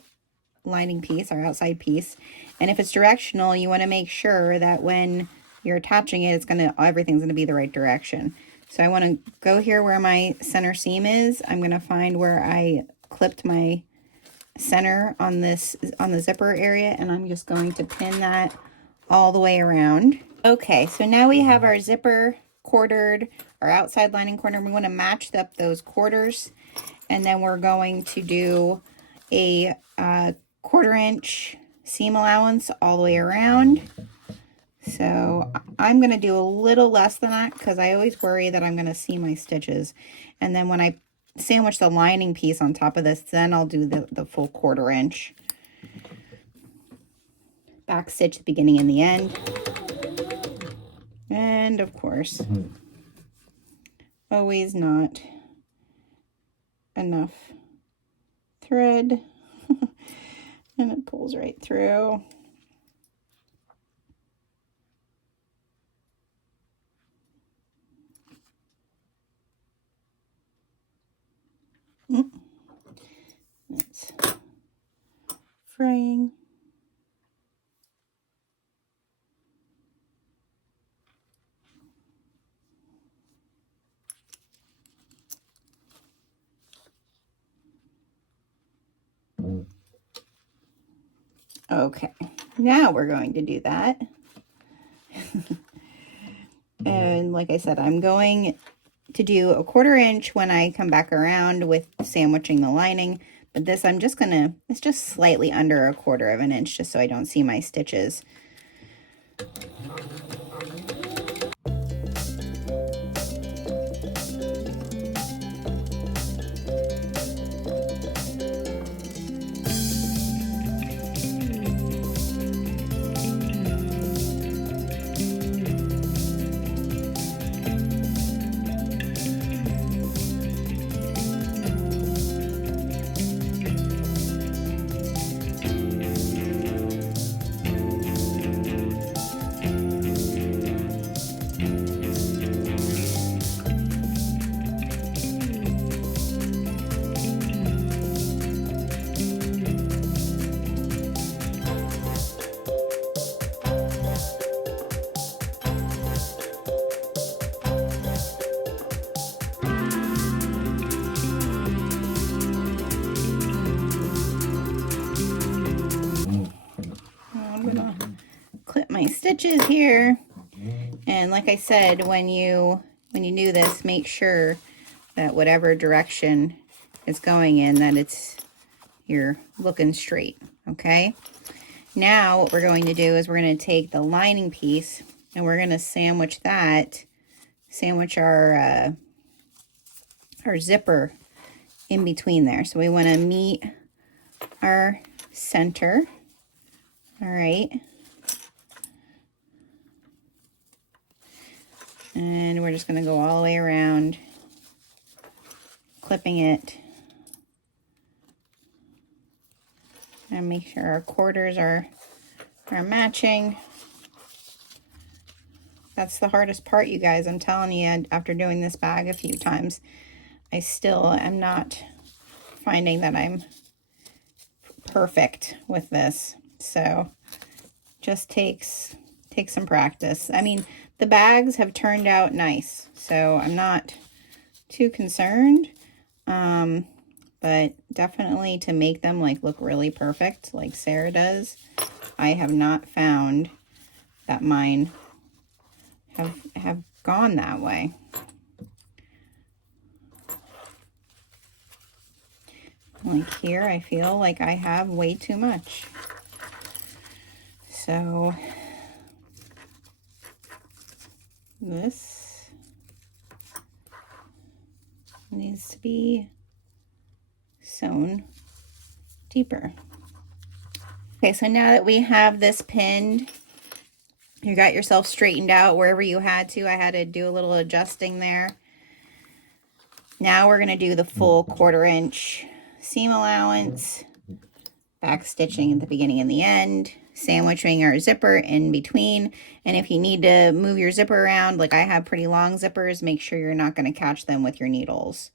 lining piece, our outside piece. And if it's directional, you want to make sure that when you're attaching it, everything's gonna be the right direction. So I want to go here where my center seam is. I'm gonna find where I clipped my center on the zipper area, and I'm just going to pin that all the way around. Okay, so now we have our zipper quartered, our outside lining corner. We want to match up those quarters, and then we're going to do a 1/4 inch seam allowance all the way around. So I'm going to do a little less than that because I always worry that I'm going to see my stitches. And then when I sandwich the lining piece on top of this, then I'll do the full 1/4 inch. Back stitch the beginning and the end. And of course, always not enough thread. And it pulls right through. It's fraying. Okay, now we're going to do that. And like I said, I'm going to do a 1/4 inch when I come back around with sandwiching the lining. But this, it's just slightly under 1/4 of an inch, just so I don't see my stitches. My stitches here, and like I said, when you do this, make sure that whatever direction it's going in, that you're looking straight. Okay, now what we're going to do is we're going to take the lining piece and we're going to sandwich our zipper in between there. So we want to meet our center. All right. And we're just going to go all the way around, clipping it, and make sure our quarters are matching. That's the hardest part, you guys. I'm telling you, after doing this bag a few times, I still am not finding that I'm perfect with this. So just takes some practice. I mean, the bags have turned out nice, so I'm not too concerned. But definitely to make them look really perfect like Sarah does, I have not found that mine have gone that way. Like here, I feel like I have way too much. So this needs to be sewn deeper. Okay, so now that we have this pinned, you got yourself straightened out wherever you had to. I had to do a little adjusting there. Now we're going to do the full 1/4 inch seam allowance, back stitching at the beginning and the end, sandwiching our zipper in between. And if you need to move your zipper around, like I have pretty long zippers, make sure you're not going to catch them with your needles.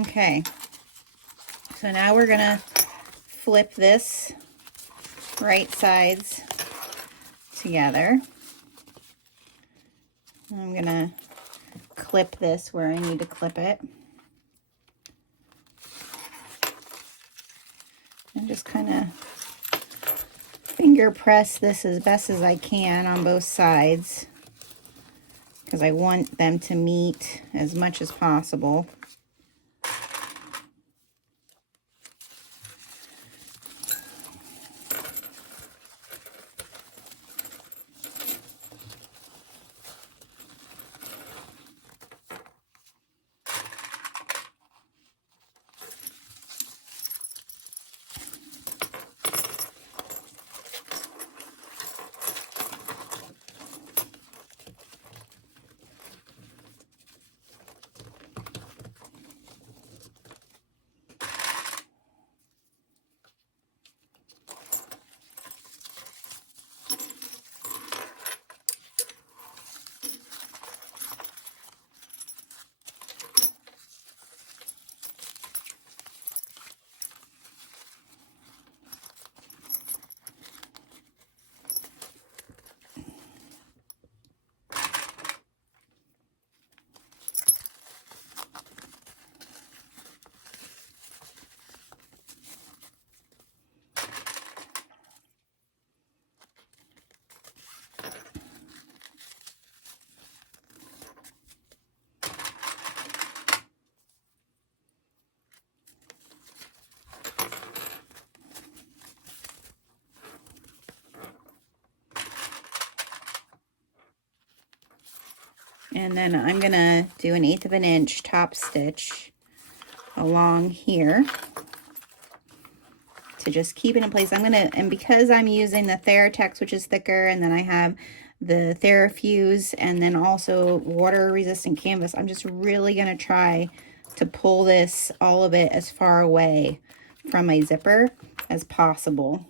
Okay, so now we're gonna flip this right sides together. I'm gonna clip this where I need to clip it. And just kind of finger press this as best as I can on both sides, because I want them to meet as much as possible. And then I'm gonna do an 1/8 of an inch top stitch along here to just keep it in place. And because I'm using the Theratex, which is thicker, and then I have the Therafuse and then also water resistant canvas, I'm just really gonna try to pull this, all of it, as far away from my zipper as possible.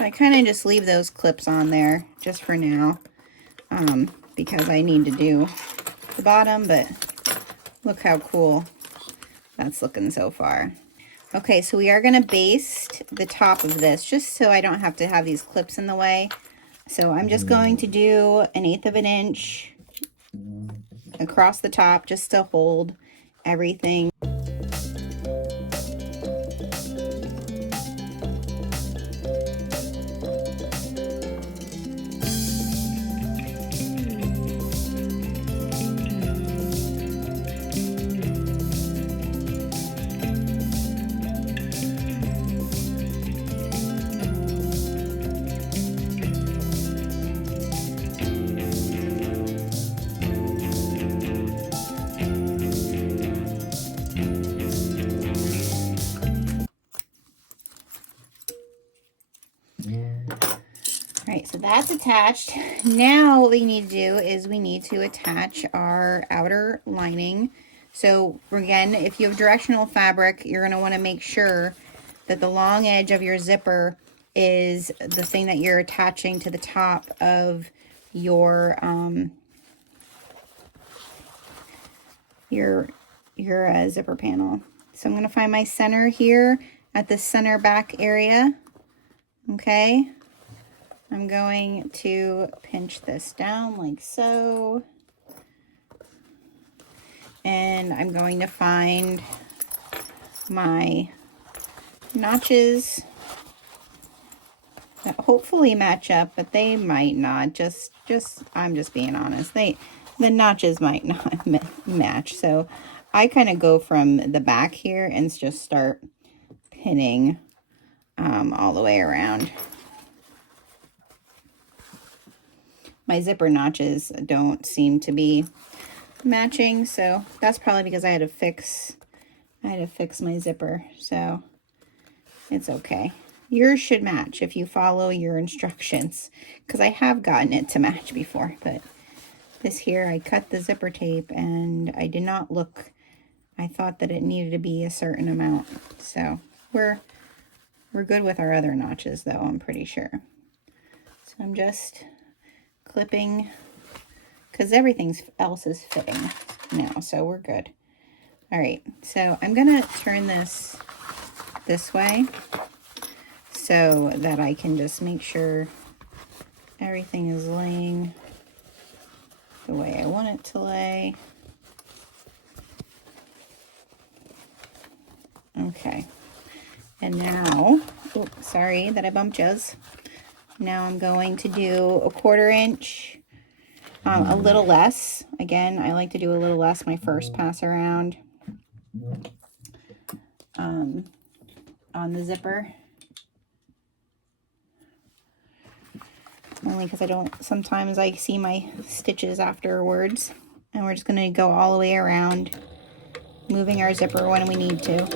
I kind of just leave those clips on there just for now, because I need to do the bottom, but look how cool that's looking so far. Okay, so we are going to baste the top of this just so I don't have to have these clips in the way. So I'm just going to do an 1/8 of an inch across the top just to hold everything. Alright, so that's attached. Now what we need to do is we need to attach our outer lining. So again, if you have directional fabric, you're going to want to make sure that the long edge of your zipper is the thing that you're attaching to the top of your zipper panel. So I'm going to find my center here at the center back area. Okay. I'm going to pinch this down like so. And I'm going to find my notches that hopefully match up, but they might not. I'm just being honest. The notches might not match. So I kind of go from the back here and just start pinning all the way around. My zipper notches don't seem to be matching, so that's probably because I had to fix my zipper, so it's okay. Yours should match if you follow your instructions, because I have gotten it to match before, but this here, I cut the zipper tape and I did not look. I thought that it needed to be a certain amount, so we're good with our other notches though, I'm pretty sure. So I'm just clipping, because everything else is fitting now, so we're good. All right, so I'm gonna turn this way so that I can just make sure everything is laying the way I want it to lay. Okay, and now, oops, sorry that I bumped yours. Now I'm going to do a 1/4 inch, a little less. Again, I like to do a little less my first pass around on the zipper. Only because sometimes I see my stitches afterwards. And we're just going to go all the way around, moving our zipper when we need to.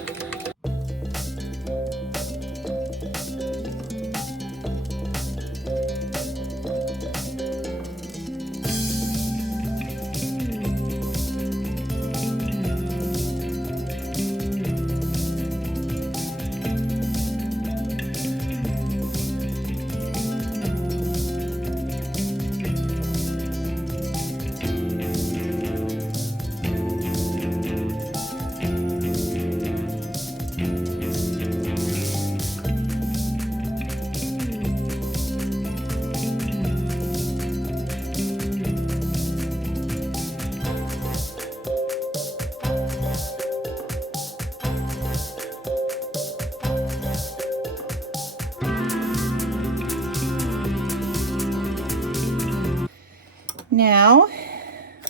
Now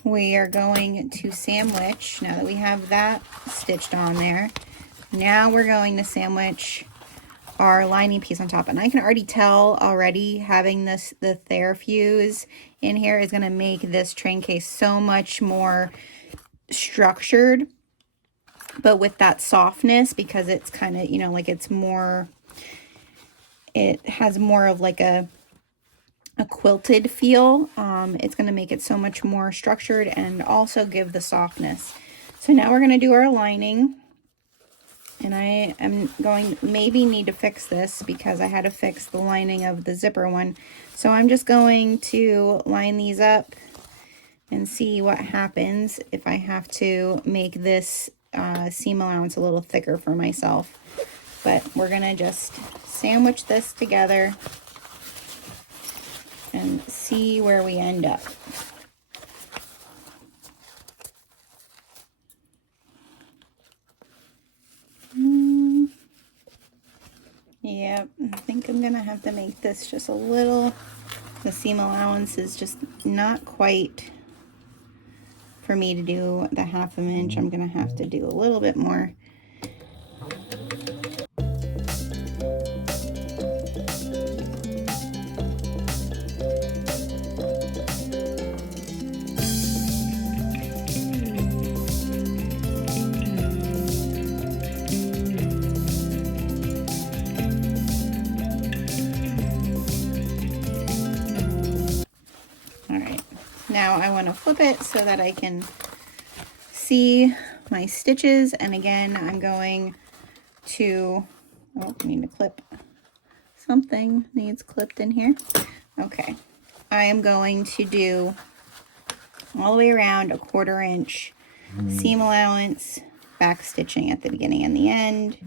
we are going to sandwich, now that we have that stitched on there, now we're going to sandwich our lining piece on top. And I can already tell already, having the Therafuse in here is going to make this train case so much more structured, but with that softness, because it's kind of, you know, like it has more of like a quilted feel. It's going to make it so much more structured and also give the softness. So now we're going to do our lining, and I am going maybe need to fix this because I had to fix the lining of the zipper one. So I'm just going to line these up and see what happens if I have to make this seam allowance a little thicker for myself. But we're going to just sandwich this together and see where we end up. Yep, I think I'm gonna have to make this just a little, the seam allowance is just not quite for me to do the 1/2 inch. I'm gonna have to do a little bit more. Now I want to flip it so that I can see my stitches, and again I'm going to, oh, I need to clip, something needs clipped in here. Okay, I am going to do all the way around a 1/4 inch seam allowance, back stitching at the beginning and the end.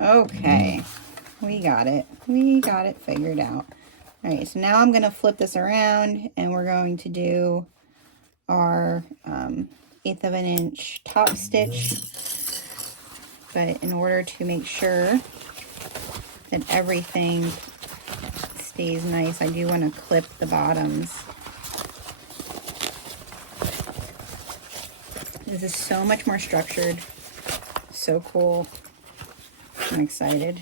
Okay, we got it. We got it figured out. All right, so now I'm going to flip this around and we're going to do our 1/8 of an inch top stitch. But in order to make sure that everything stays nice, I do want to clip the bottoms. This is so much more structured. So cool. I'm excited.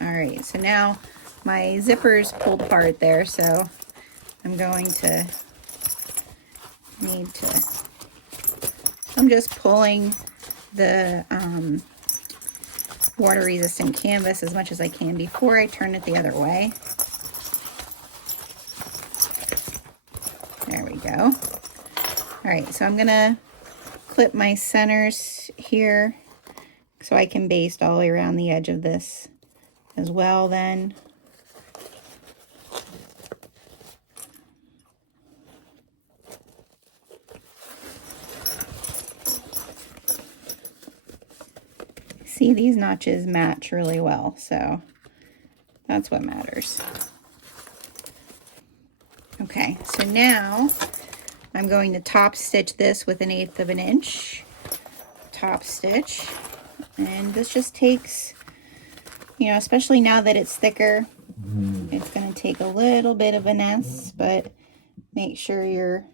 All right, so now my zipper's pulled apart there, so I'm going to need to, I'm just pulling the water resistant canvas as much as I can before I turn it the other way. There we go. All right, so I'm gonna clip my centers here so I can baste all the way around the edge of this as well then. See, these notches match really well, so that's what matters. Okay, so now I'm going to top stitch this with an 1/8 of an inch top stitch. And this just takes, you know, especially now that it's thicker, it's going to take a little bit of finesse, but make sure your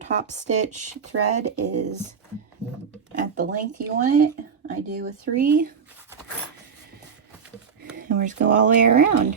top stitch thread is at the length you want it. I do a 3. And we'll just go all the way around.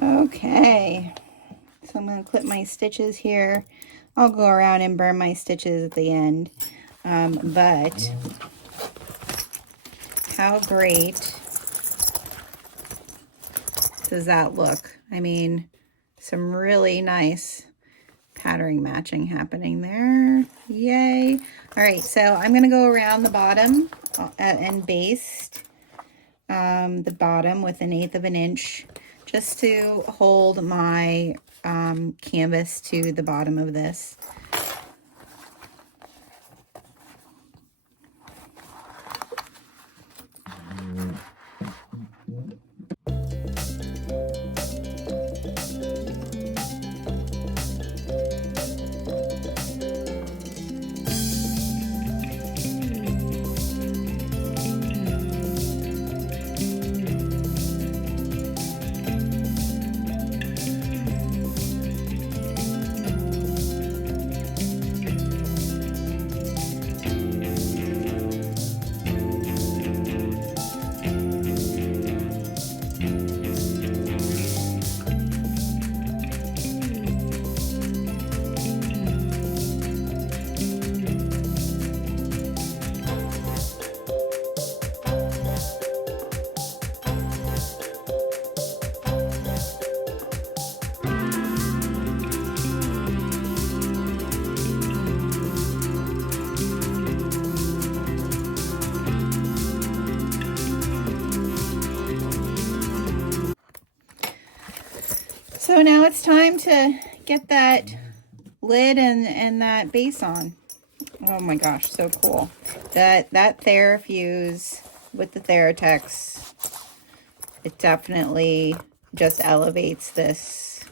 Okay, so I'm going to clip my stitches here. I'll go around and burn my stitches at the end, but how great does that look? I mean, some really nice pattern matching happening there. Yay. All right, so I'm going to go around the bottom and baste the bottom with an 1/8 of an inch, just to hold my canvas to the bottom of this. So now it's time to get that lid and that base on. Oh my gosh, so cool. That Therafuse with the Theratex, it definitely just elevates this.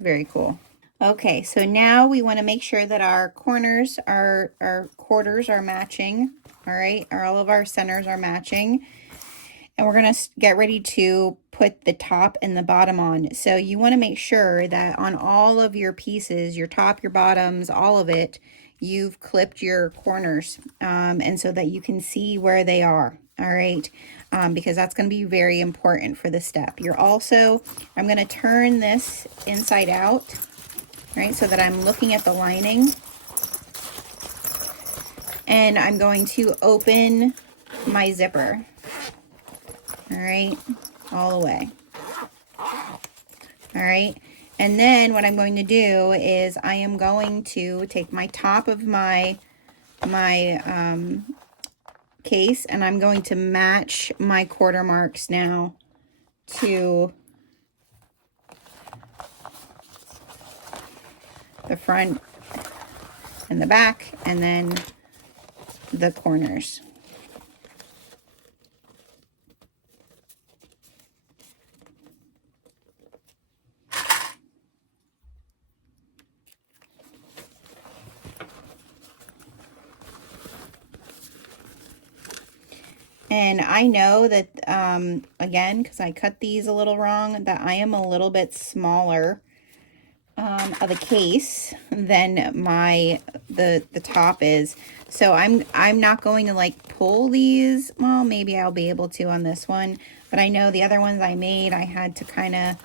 Very cool. Okay, so now we want to make sure that our corners, our quarters are matching. All right, all of our centers are matching. And we're going to get ready to put the top and the bottom on. So you want to make sure that on all of your pieces, your top, your bottoms, all of it, you've clipped your corners, and so that you can see where they are. All right, because that's going to be very important for this step. You're also, I'm going to turn this inside out, right, so that I'm looking at the lining. And I'm going to open my zipper. All right, all the way. All right, and then what I'm going to do is I am going to take my top of my case, and I'm going to match my quarter marks now to the front and the back, and then the corners. And I know that, again, because I cut these a little wrong, that I am a little bit smaller of a case than the top is. So I'm not going to like pull these. Well, maybe I'll be able to on this one. But I know the other ones I made, I had to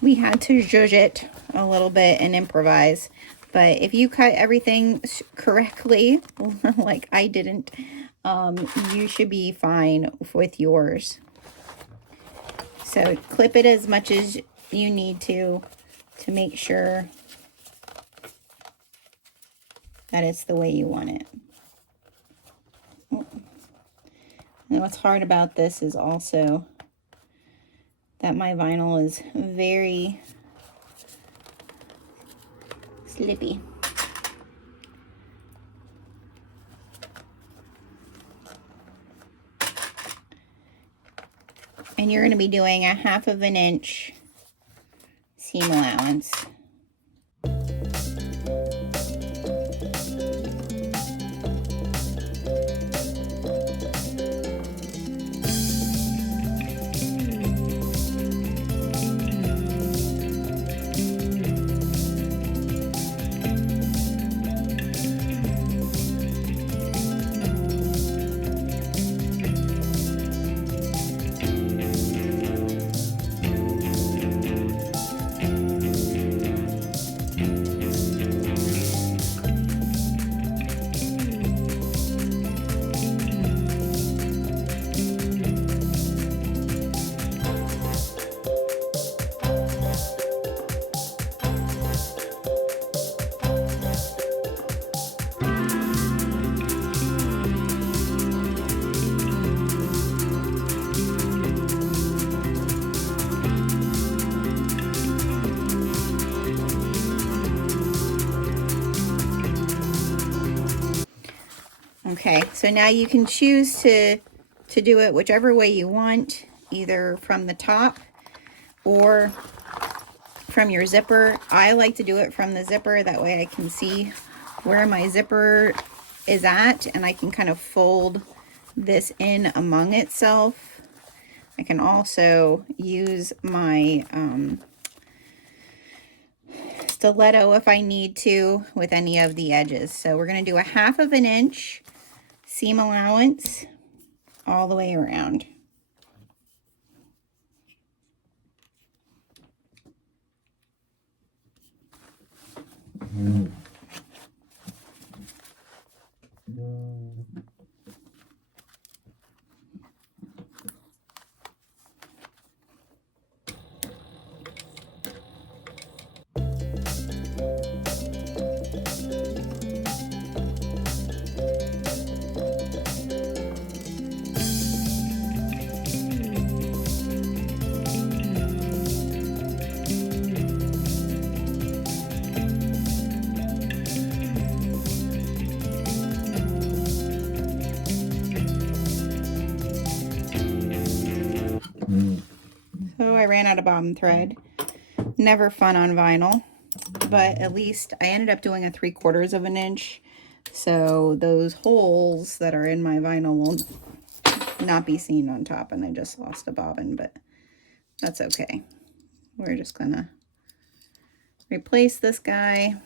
we had to zhuzh it a little bit and improvise. But if you cut everything correctly, like I didn't, you should be fine with yours. So clip it as much as you need to make sure that it's the way you want it. And what's hard about this is also that my vinyl is very slippy. And you're going to be doing a 1/2 inch seam allowance. Okay, so now you can choose to do it whichever way you want, either from the top or from your zipper. I like to do it from the zipper, that way I can see where my zipper is at, and I can kind of fold this in among itself. I can also use my stiletto if I need to with any of the edges. So we're going to do a 1/2 inch seam allowance all the way around. So I ran out of bobbin thread. Never fun on vinyl, but at least I ended up doing a 3/4 of an inch. So those holes that are in my vinyl will not be seen on top, and I just lost a bobbin, but that's okay. We're just gonna replace this guy.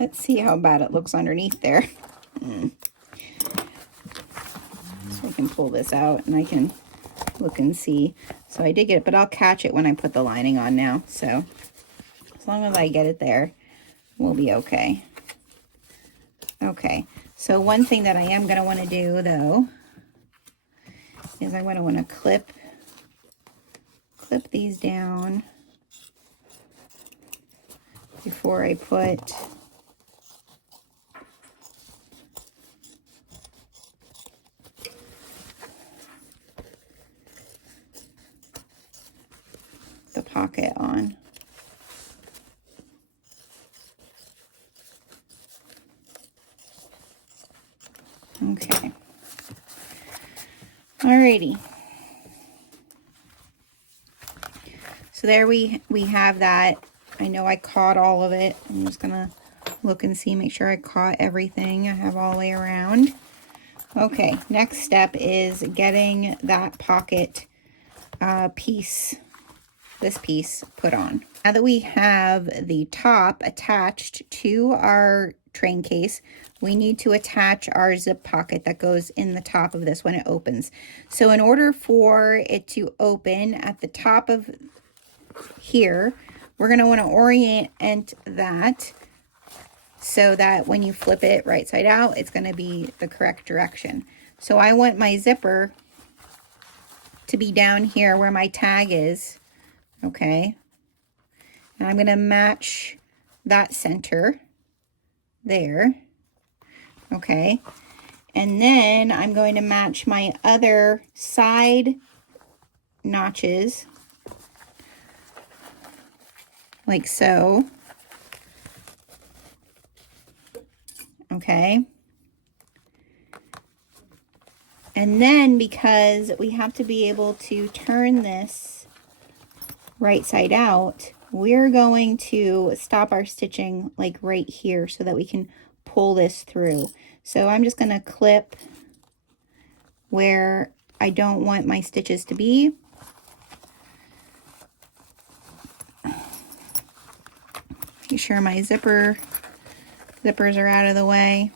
Let's see how bad it looks underneath there. So I can pull this out and I can look and see. So I did get it, but I'll catch it when I put the lining on now. So as long as I get it there, we'll be okay. Okay, so one thing that I am going to want to do though is I'm going to want to clip these down before I put the pocket on. Okay. Alrighty. So there we have that. I know I caught all of it. I'm just gonna look and see, make sure I caught everything I have all the way around. Okay, next step is getting that pocket piece, this piece, put on. Now that we have the top attached to our train case, we need to attach our zip pocket that goes in the top of this when it opens. So in order for it to open at the top of here, we're going to want to orient that so that when you flip it right side out, it's going to be the correct direction. So I want my zipper to be down here where my tag is. Okay. And I'm going to match that center there. Okay. And then I'm going to match my other side notches like so. Okay. And then because we have to be able to turn this right side out, we're going to stop our stitching like right here so that we can pull this through. So I'm just going to clip where I don't want my stitches to be. Make sure my zippers are out of the way.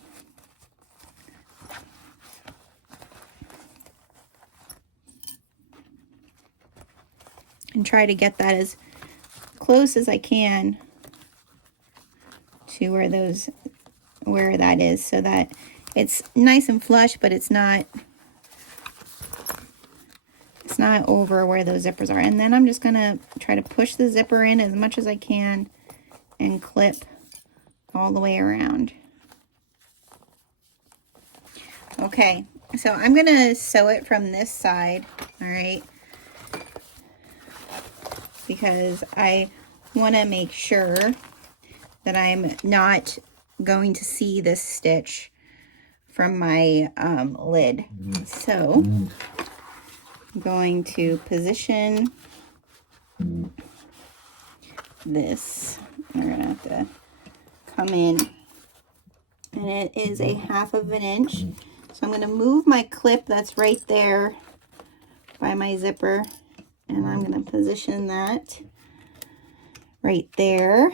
And try to get that as close as I can to where that is, so that it's nice and flush, but it's not over where those zippers are. And then I'm just gonna try to push the zipper in as much as I can and clip all the way around. Okay, so I'm gonna sew it from this side, all right, because I want to make sure that I'm not going to see this stitch from my lid. So I'm going to position this. We're gonna have to come in, and it is a 1/2 inch. So I'm gonna move my clip that's right there by my zipper, and I'm gonna position that right there.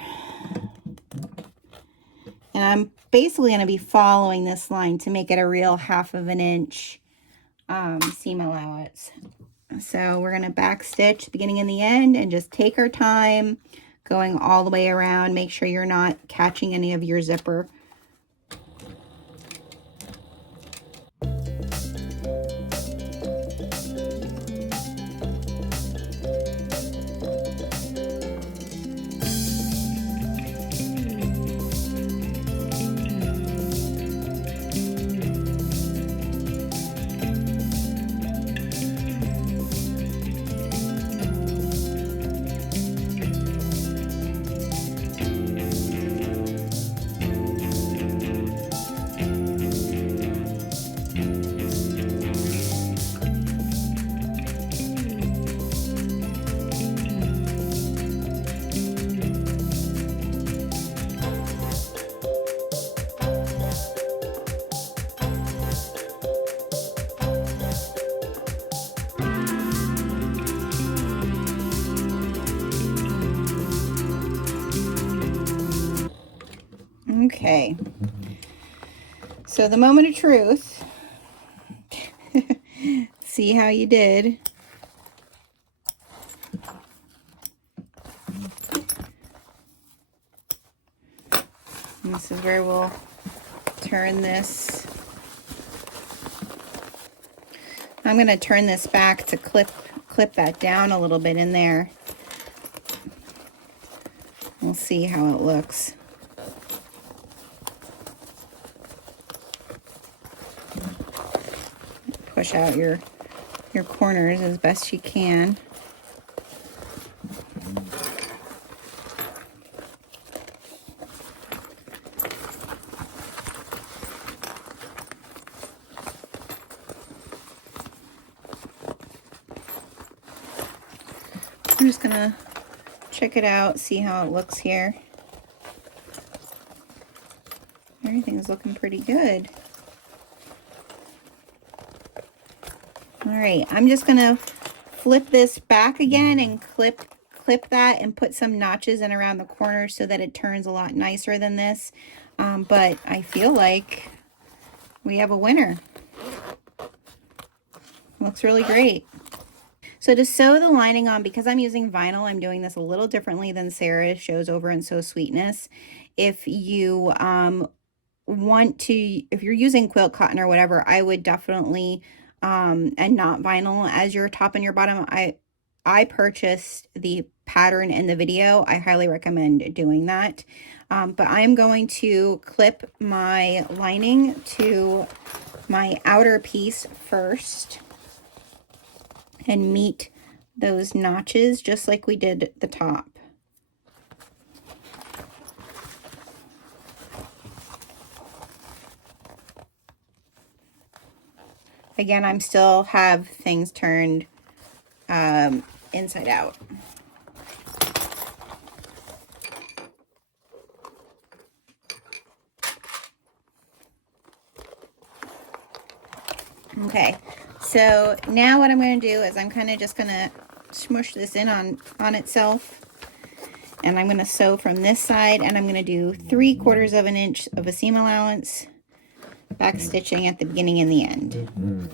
And I'm basically going to be following this line to make it a real 1/2 inch seam allowance. So we're going to back stitch the beginning and the end and just take our time going all the way around. Make sure you're not catching any of your zipper. Okay, so the moment of truth. See how you did. And this is where we'll turn this. I'm going to turn this back to clip that down a little bit in there. We'll see how it looks. Push out your corners as best you can. I'm just gonna check it out, see how it looks here. Everything's looking pretty good. All right, I'm just gonna flip this back again and clip that and put some notches in around the corners so that it turns a lot nicer than this. But I feel like we have a winner. Looks really great. So to sew the lining on, because I'm using vinyl, I'm doing this a little differently than Sarah shows over in SewSweetness. If you if you're using quilt cotton or whatever, I would definitely, and not vinyl as your top and your bottom. I purchased the pattern in the video. I highly recommend doing that. But I'm going to clip my lining to my outer piece first and meet those notches just like we did at the top. Again, I'm still have things turned inside out. Okay, so now what I'm going to do is I'm kind of just going to smush this in on itself, and I'm going to sew from this side, and I'm going to do 3/4 of an inch of a seam allowance, back stitching at the beginning and the end.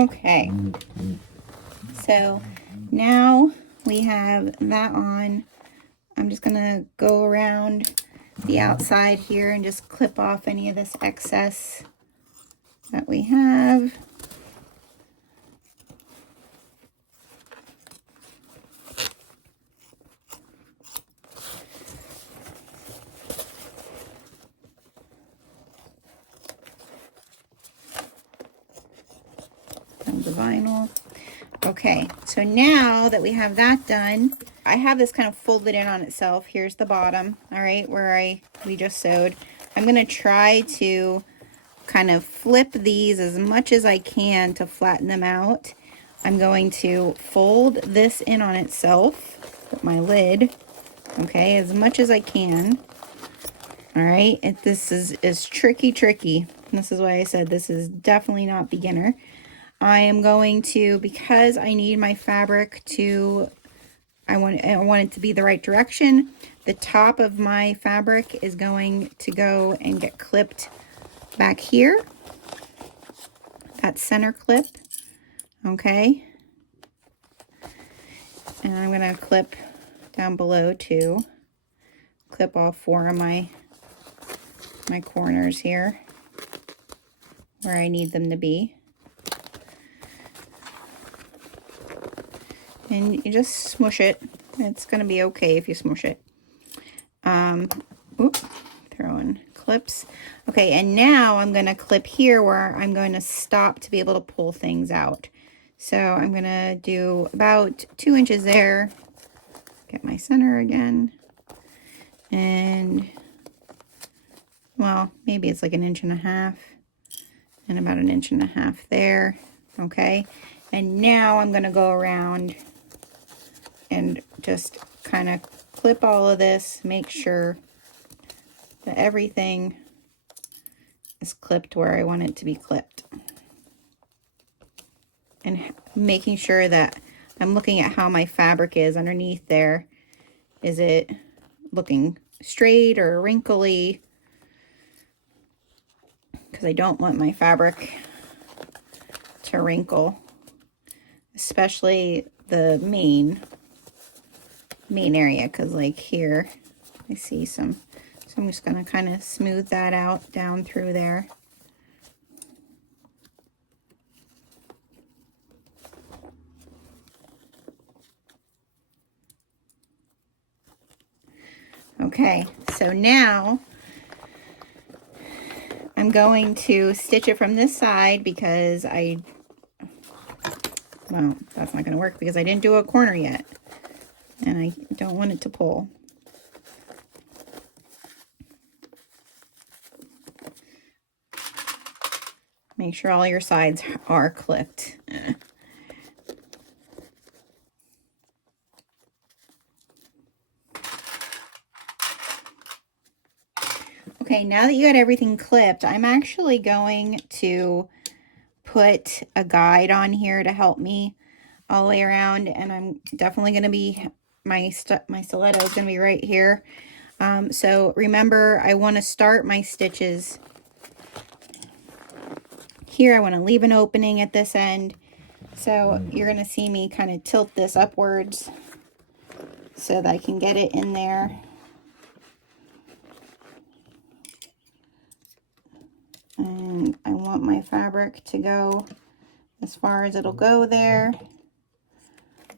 Okay, so now we have that on. I'm just gonna go around the outside here and just clip off any of this excess that we have. And the vinyl. Okay, so now that we have that done, I have this kind of folded in on itself. Here's the bottom, all right, where we just sewed. I'm gonna try to kind of flip these as much as I can to flatten them out. I'm going to fold this in on itself with my lid, okay, as much as I can. All right, this is tricky. This is why I said this is definitely not beginner. I am going to, because I need my fabric to, I want it to be the right direction. The top of my fabric is going to go and get clipped back here. That center clip, okay. And I'm gonna clip down below too. Clip all 4 of my corners here where I need them to be. And you just smush it. It's gonna be okay if you smush it. Throwing clips. Okay, and now I'm gonna clip here where I'm going to stop to be able to pull things out. So I'm gonna do about 2 inches there. Get my center again. And, well, maybe it's like 1.5 inches. And about 1.5 inches there. Okay, and now I'm gonna go around and just kind of clip all of this, make sure that everything is clipped where I want it to be clipped. And making sure that I'm looking at how my fabric is underneath there. Is it looking straight or wrinkly? Because I don't want my fabric to wrinkle, especially the main area, because like here I see some, so I'm just going to kind of smooth that out down through there. Okay, so now I'm going to stitch it from this side because well, that's not going to work because I didn't do a corner yet. And I don't want it to pull. Make sure all your sides are clipped. Okay, now that you got everything clipped, I'm actually going to put a guide on here to help me all the way around, and I'm definitely going to be, my stiletto is going to be right here. So remember, I want to start my stitches here. I want to leave an opening at this end. So you're going to see me kind of tilt this upwards so that I can get it in there. And I want my fabric to go as far as it'll go there.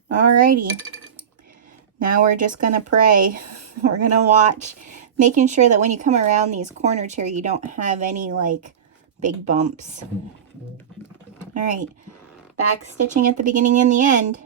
Alrighty. Now we're just gonna pray. We're gonna watch, making sure that when you come around these corners here, you don't have any like big bumps. All right, back stitching at the beginning and the end.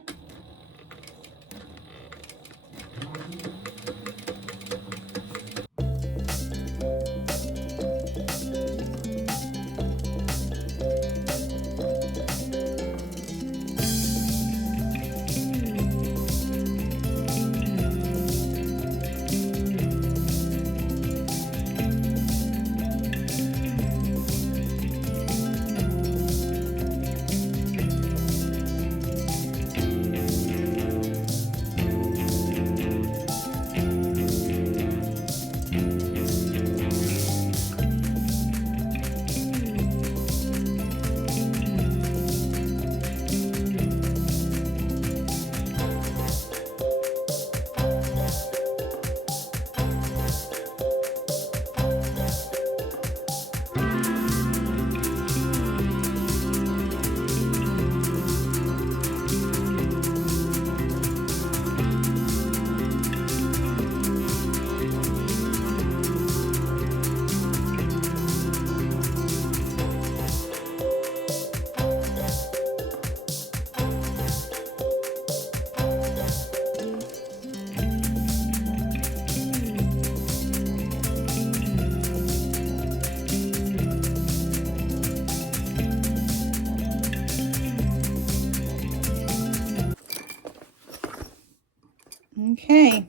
Okay.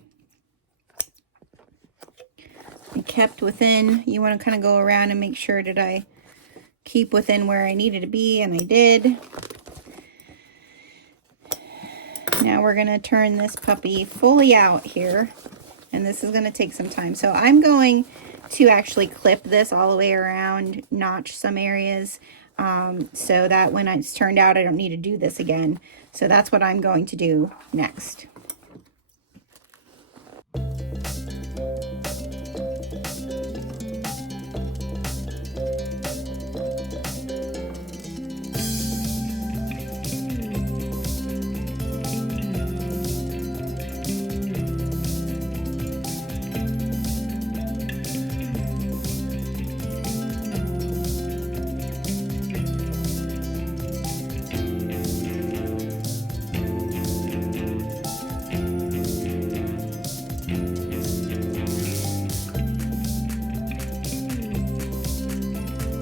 I kept within, you want to kind of go around and make sure that I keep within where I needed to be, and I did. Now we're going to turn this puppy fully out here, and this is going to take some time. So I'm going to actually clip this all the way around, notch some areas, so that when it's turned out, I don't need to do this again. So that's what I'm going to do next.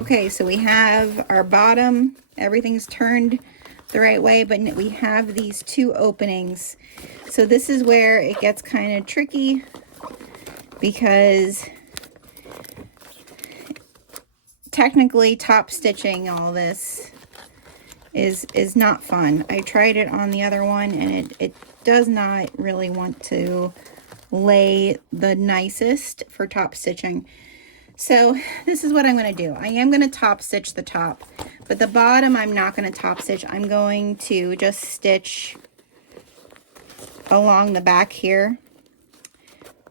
Okay, so we have our bottom, everything's turned the right way, but we have these two openings. So this is where it gets kind of tricky, because technically top stitching all this is not fun. I tried it on the other one, and it does not really want to lay the nicest for top stitching. So this is what I'm going to do. I am going to top stitch the top, but the bottom I'm not going to top stitch. I'm going to just stitch along the back here,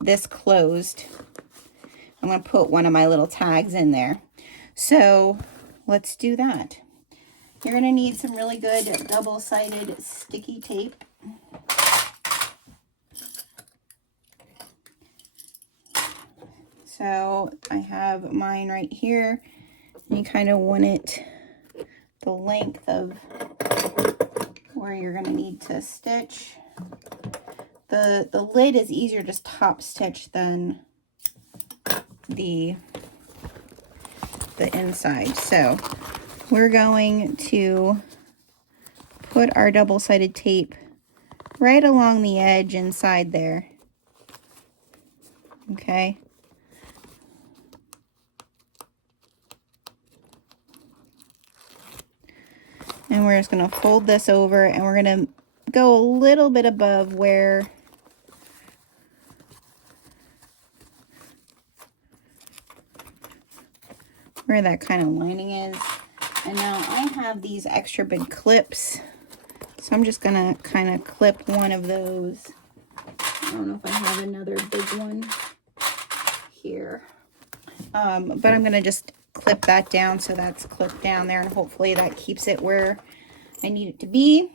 this closed. I'm going to put one of my little tags in there. So let's do that. You're going to need some really good double-sided sticky tape. So I have mine right here. You kind of want it the length of where you're going to need to stitch. The lid is easier to top stitch than the inside. So we're going to put our double-sided tape right along the edge inside there. Okay. And we're just going to fold this over, and we're going to go a little bit above where that kind of lining is. And now I have these extra big clips, so I'm just going to kind of clip one of those. I don't know if I have another big one here, but I'm going to just clip that down, so that's clipped down there, and hopefully that keeps it where I need it to be.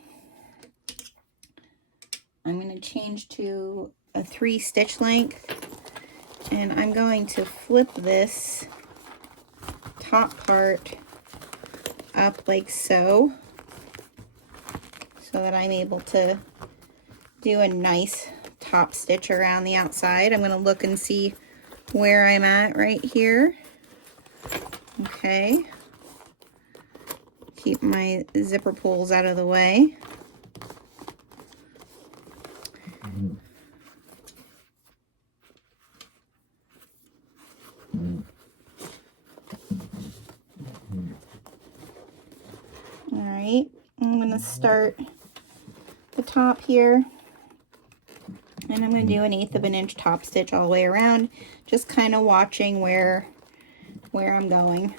I'm going to change to a 3 stitch length, and I'm going to flip this top part up like so that I'm able to do a nice top stitch around the outside. I'm going to look and see where I'm at right here. Okay, keep my zipper pulls out of the way. All right, I'm going to start the top here, and I'm going to do 1/8 of an inch top stitch all the way around, just kind of watching where I'm going.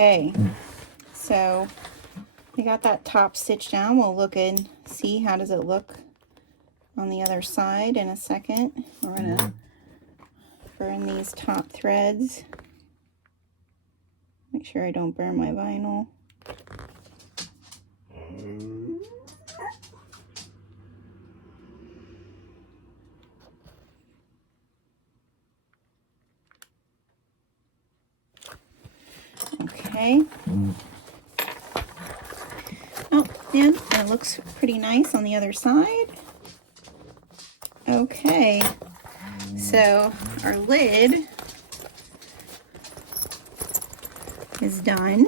Okay, so we got that top stitch down. We'll look and see how does it look on the other side in a second. We're gonna burn these top threads. Make sure I don't burn my vinyl. Okay. Oh, yeah, that looks pretty nice on the other side. Okay, so our lid is done.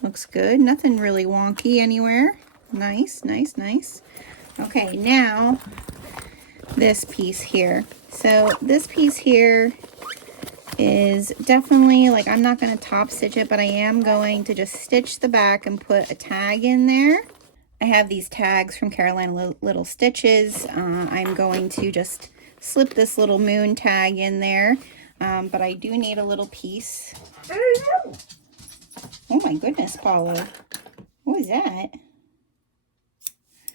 Looks good. Nothing really wonky anywhere. Nice, nice, nice. Okay, now this piece here. So this piece here is definitely, like, I'm not going to top stitch it, but I am going to just stitch the back and put a tag in there. I have these tags from Carolina Little Stitches. I'm going to just slip this little moon tag in there, but I do need a little piece. Oh my goodness, Paula. What was that?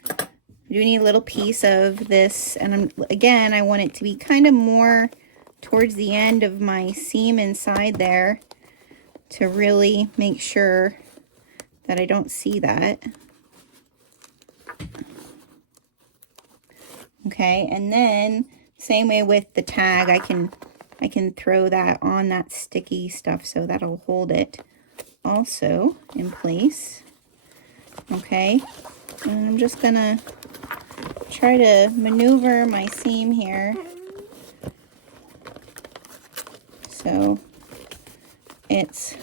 I do need a little piece of this, and again, I want it to be kind of more towards the end of my seam inside there to really make sure that I don't see that. Okay, and then same way with the tag, I can throw that on that sticky stuff so that'll hold it also in place. Okay, and I'm just gonna try to maneuver my seam here so it's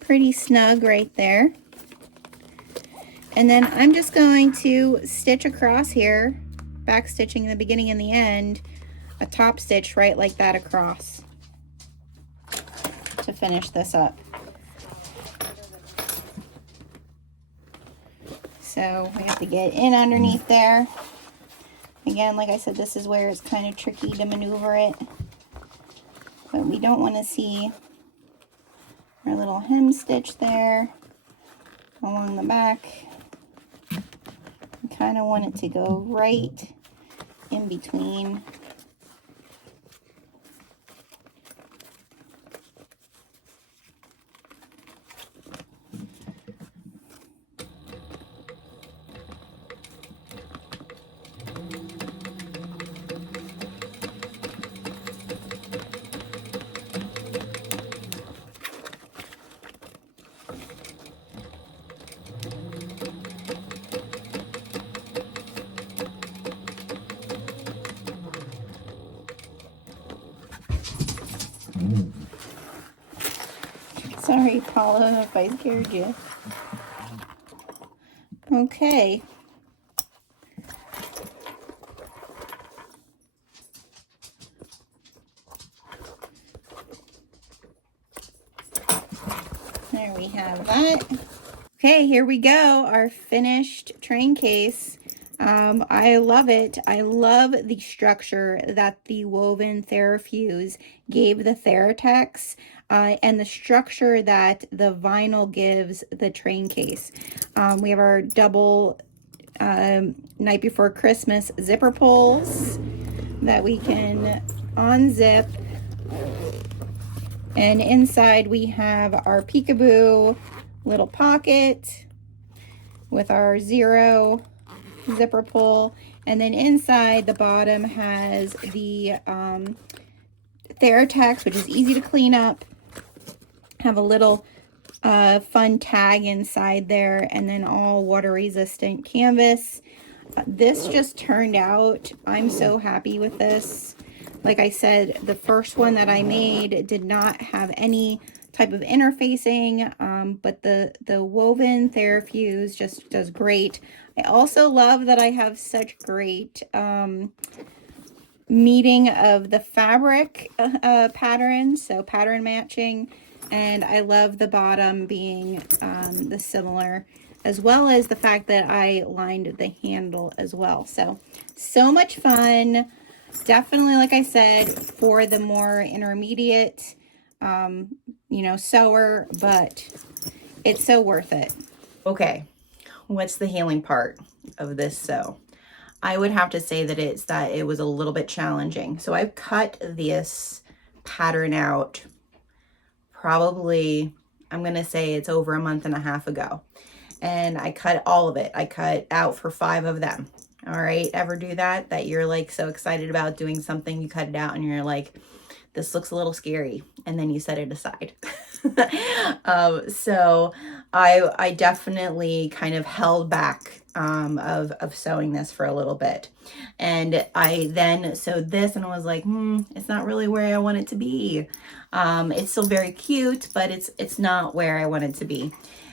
pretty snug right there. And then I'm just going to stitch across here, back stitching in the beginning and the end, a top stitch right like that across to finish this up. So we have to get in underneath there. Again, like I said, this is where it's kind of tricky to maneuver it, but we don't want to see our little hem stitch there along the back. We kind of want it to go right in between. Sorry, Paula, if I scared you. Okay. There we have that. Okay, here we go, our finished train case. I love it. I love the structure that the woven Therafuse gave the Theratex, and the structure that the vinyl gives the train case. We have our double night before Christmas zipper pulls that we can unzip, and inside we have our peekaboo little pocket with our 0 zipper pull, and then inside the bottom has the Theratex, which is easy to clean up. Have a little fun tag inside there, and then all water resistant canvas. This just turned out, I'm so happy with this. Like I said, the first one that I made did not have any type of interfacing, but the woven Therafuse just does great. I also love that I have such great meeting of the fabric patterns, so pattern matching, and I love the bottom being the similar, as well as the fact that I lined the handle as well. So much fun. Definitely, like I said, for the more intermediate you know, sewer, but it's so worth it. Okay, what's the healing part of this sew? I would have to say that it was a little bit challenging. So I've cut this pattern out probably, I'm gonna say it's over a month and a half ago. And I cut all of it. I cut out for 5 of them. All right, ever do that? That you're like so excited about doing something, you cut it out and you're like, this looks a little scary, and then you set it aside. So I definitely kind of held back of sewing this for a little bit. And I then sewed this and I was like, it's not really where I want it to be. It's still very cute, but it's not where I want it to be.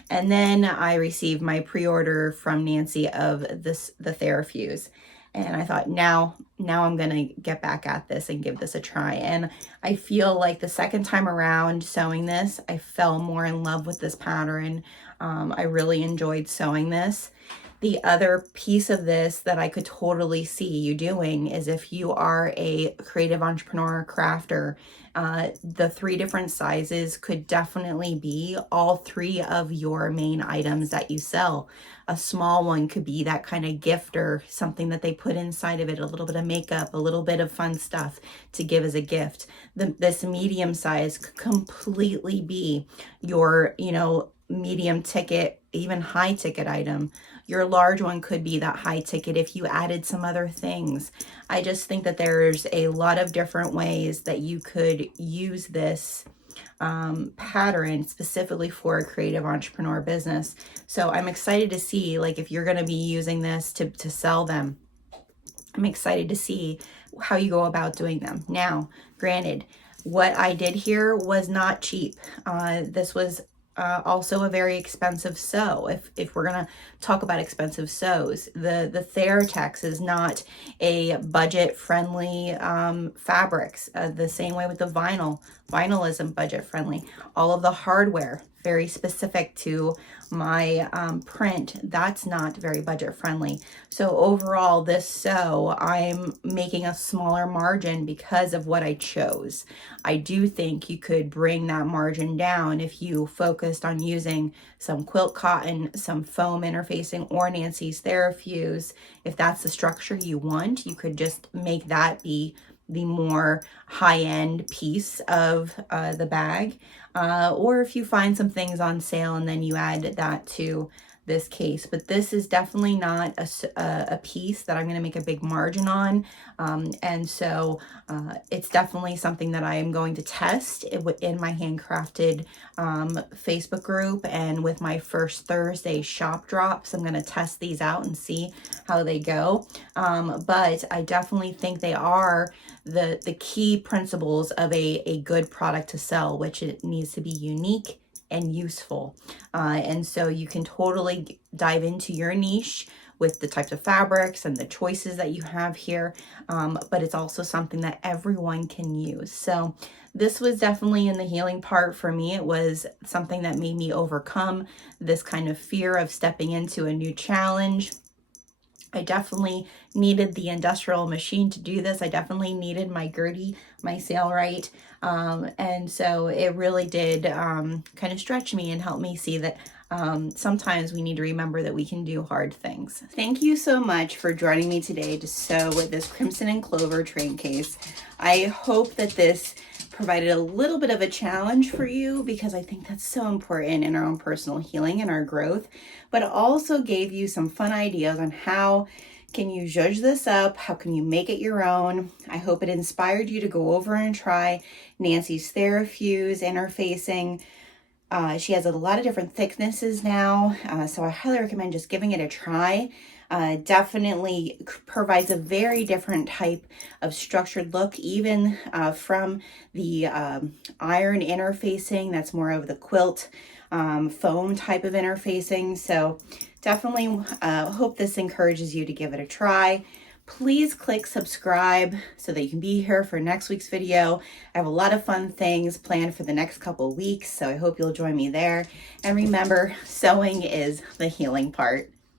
And then I received my pre-order from Nancy of the Therafuse. And I thought, now I'm gonna get back at this and give this a try. And I feel like the second time around sewing this, I fell more in love with this pattern. I really enjoyed sewing this. The other piece of this that I could totally see you doing is if you are a creative entrepreneur crafter, the 3 different sizes could definitely be all 3 of your main items that you sell. A small one could be that kind of gift or something that they put inside of it, a little bit of makeup, a little bit of fun stuff to give as a gift. This medium size could completely be your, you know, medium ticket, even high ticket item. Your large one could be that high ticket if you added some other things. I just think that there's a lot of different ways that you could use this pattern specifically for a creative entrepreneur business. So I'm excited to see, like, if you're going to be using this to sell them, I'm excited to see how you go about doing them. Now, granted, what I did here was not cheap. This was also a very expensive sew. If we're gonna talk about expensive sews, the Theratex is not a budget friendly fabrics. The same way with the vinyl. Vinyl isn't budget friendly. All of the hardware, very specific to my print, that's not very budget friendly. So overall, this sew, I'm making a smaller margin because of what I chose. I do think you could bring that margin down if you focused on using some quilt cotton, some foam interfacing, or Nancy's Therafuse. If that's the structure you want, you could just make that be the more high-end piece of the bag. Or if you find some things on sale and then you add that to this case. But this is definitely not a piece that I'm going to make a big margin on. And so it's definitely something that I am going to test in my handcrafted Facebook group, and with my first Thursday shop drops. I'm going to test these out and see how they go. But I definitely think they are the key principles of a good product to sell, which it needs to be unique and useful. And so you can totally dive into your niche with the types of fabrics and the choices that you have here, but it's also something that everyone can use. So this was definitely in the healing part for me. It was something that made me overcome this kind of fear of stepping into a new challenge. I definitely needed the industrial machine to do this. I definitely needed my Gertie, my Sailrite. And so it really did kind of stretch me and help me see that sometimes we need to remember that we can do hard things. Thank you so much for joining me today to sew with this Crimson Clover Train Case. I hope that this provided a little bit of a challenge for you, because I think that's so important in our own personal healing and our growth, but it also gave you some fun ideas on how can you zhuzh this up, how can you make it your own. I hope it inspired you to go over and try Nancy's Therafuse interfacing. She has a lot of different thicknesses now, so I highly recommend just giving it a try. Definitely provides a very different type of structured look, even from the iron interfacing. That's more of the quilt foam type of interfacing. So definitely hope this encourages you to give it a try. Please click subscribe so that you can be here for next week's video. I have a lot of fun things planned for the next couple weeks, so I hope you'll join me there. And remember, sewing is the healing part.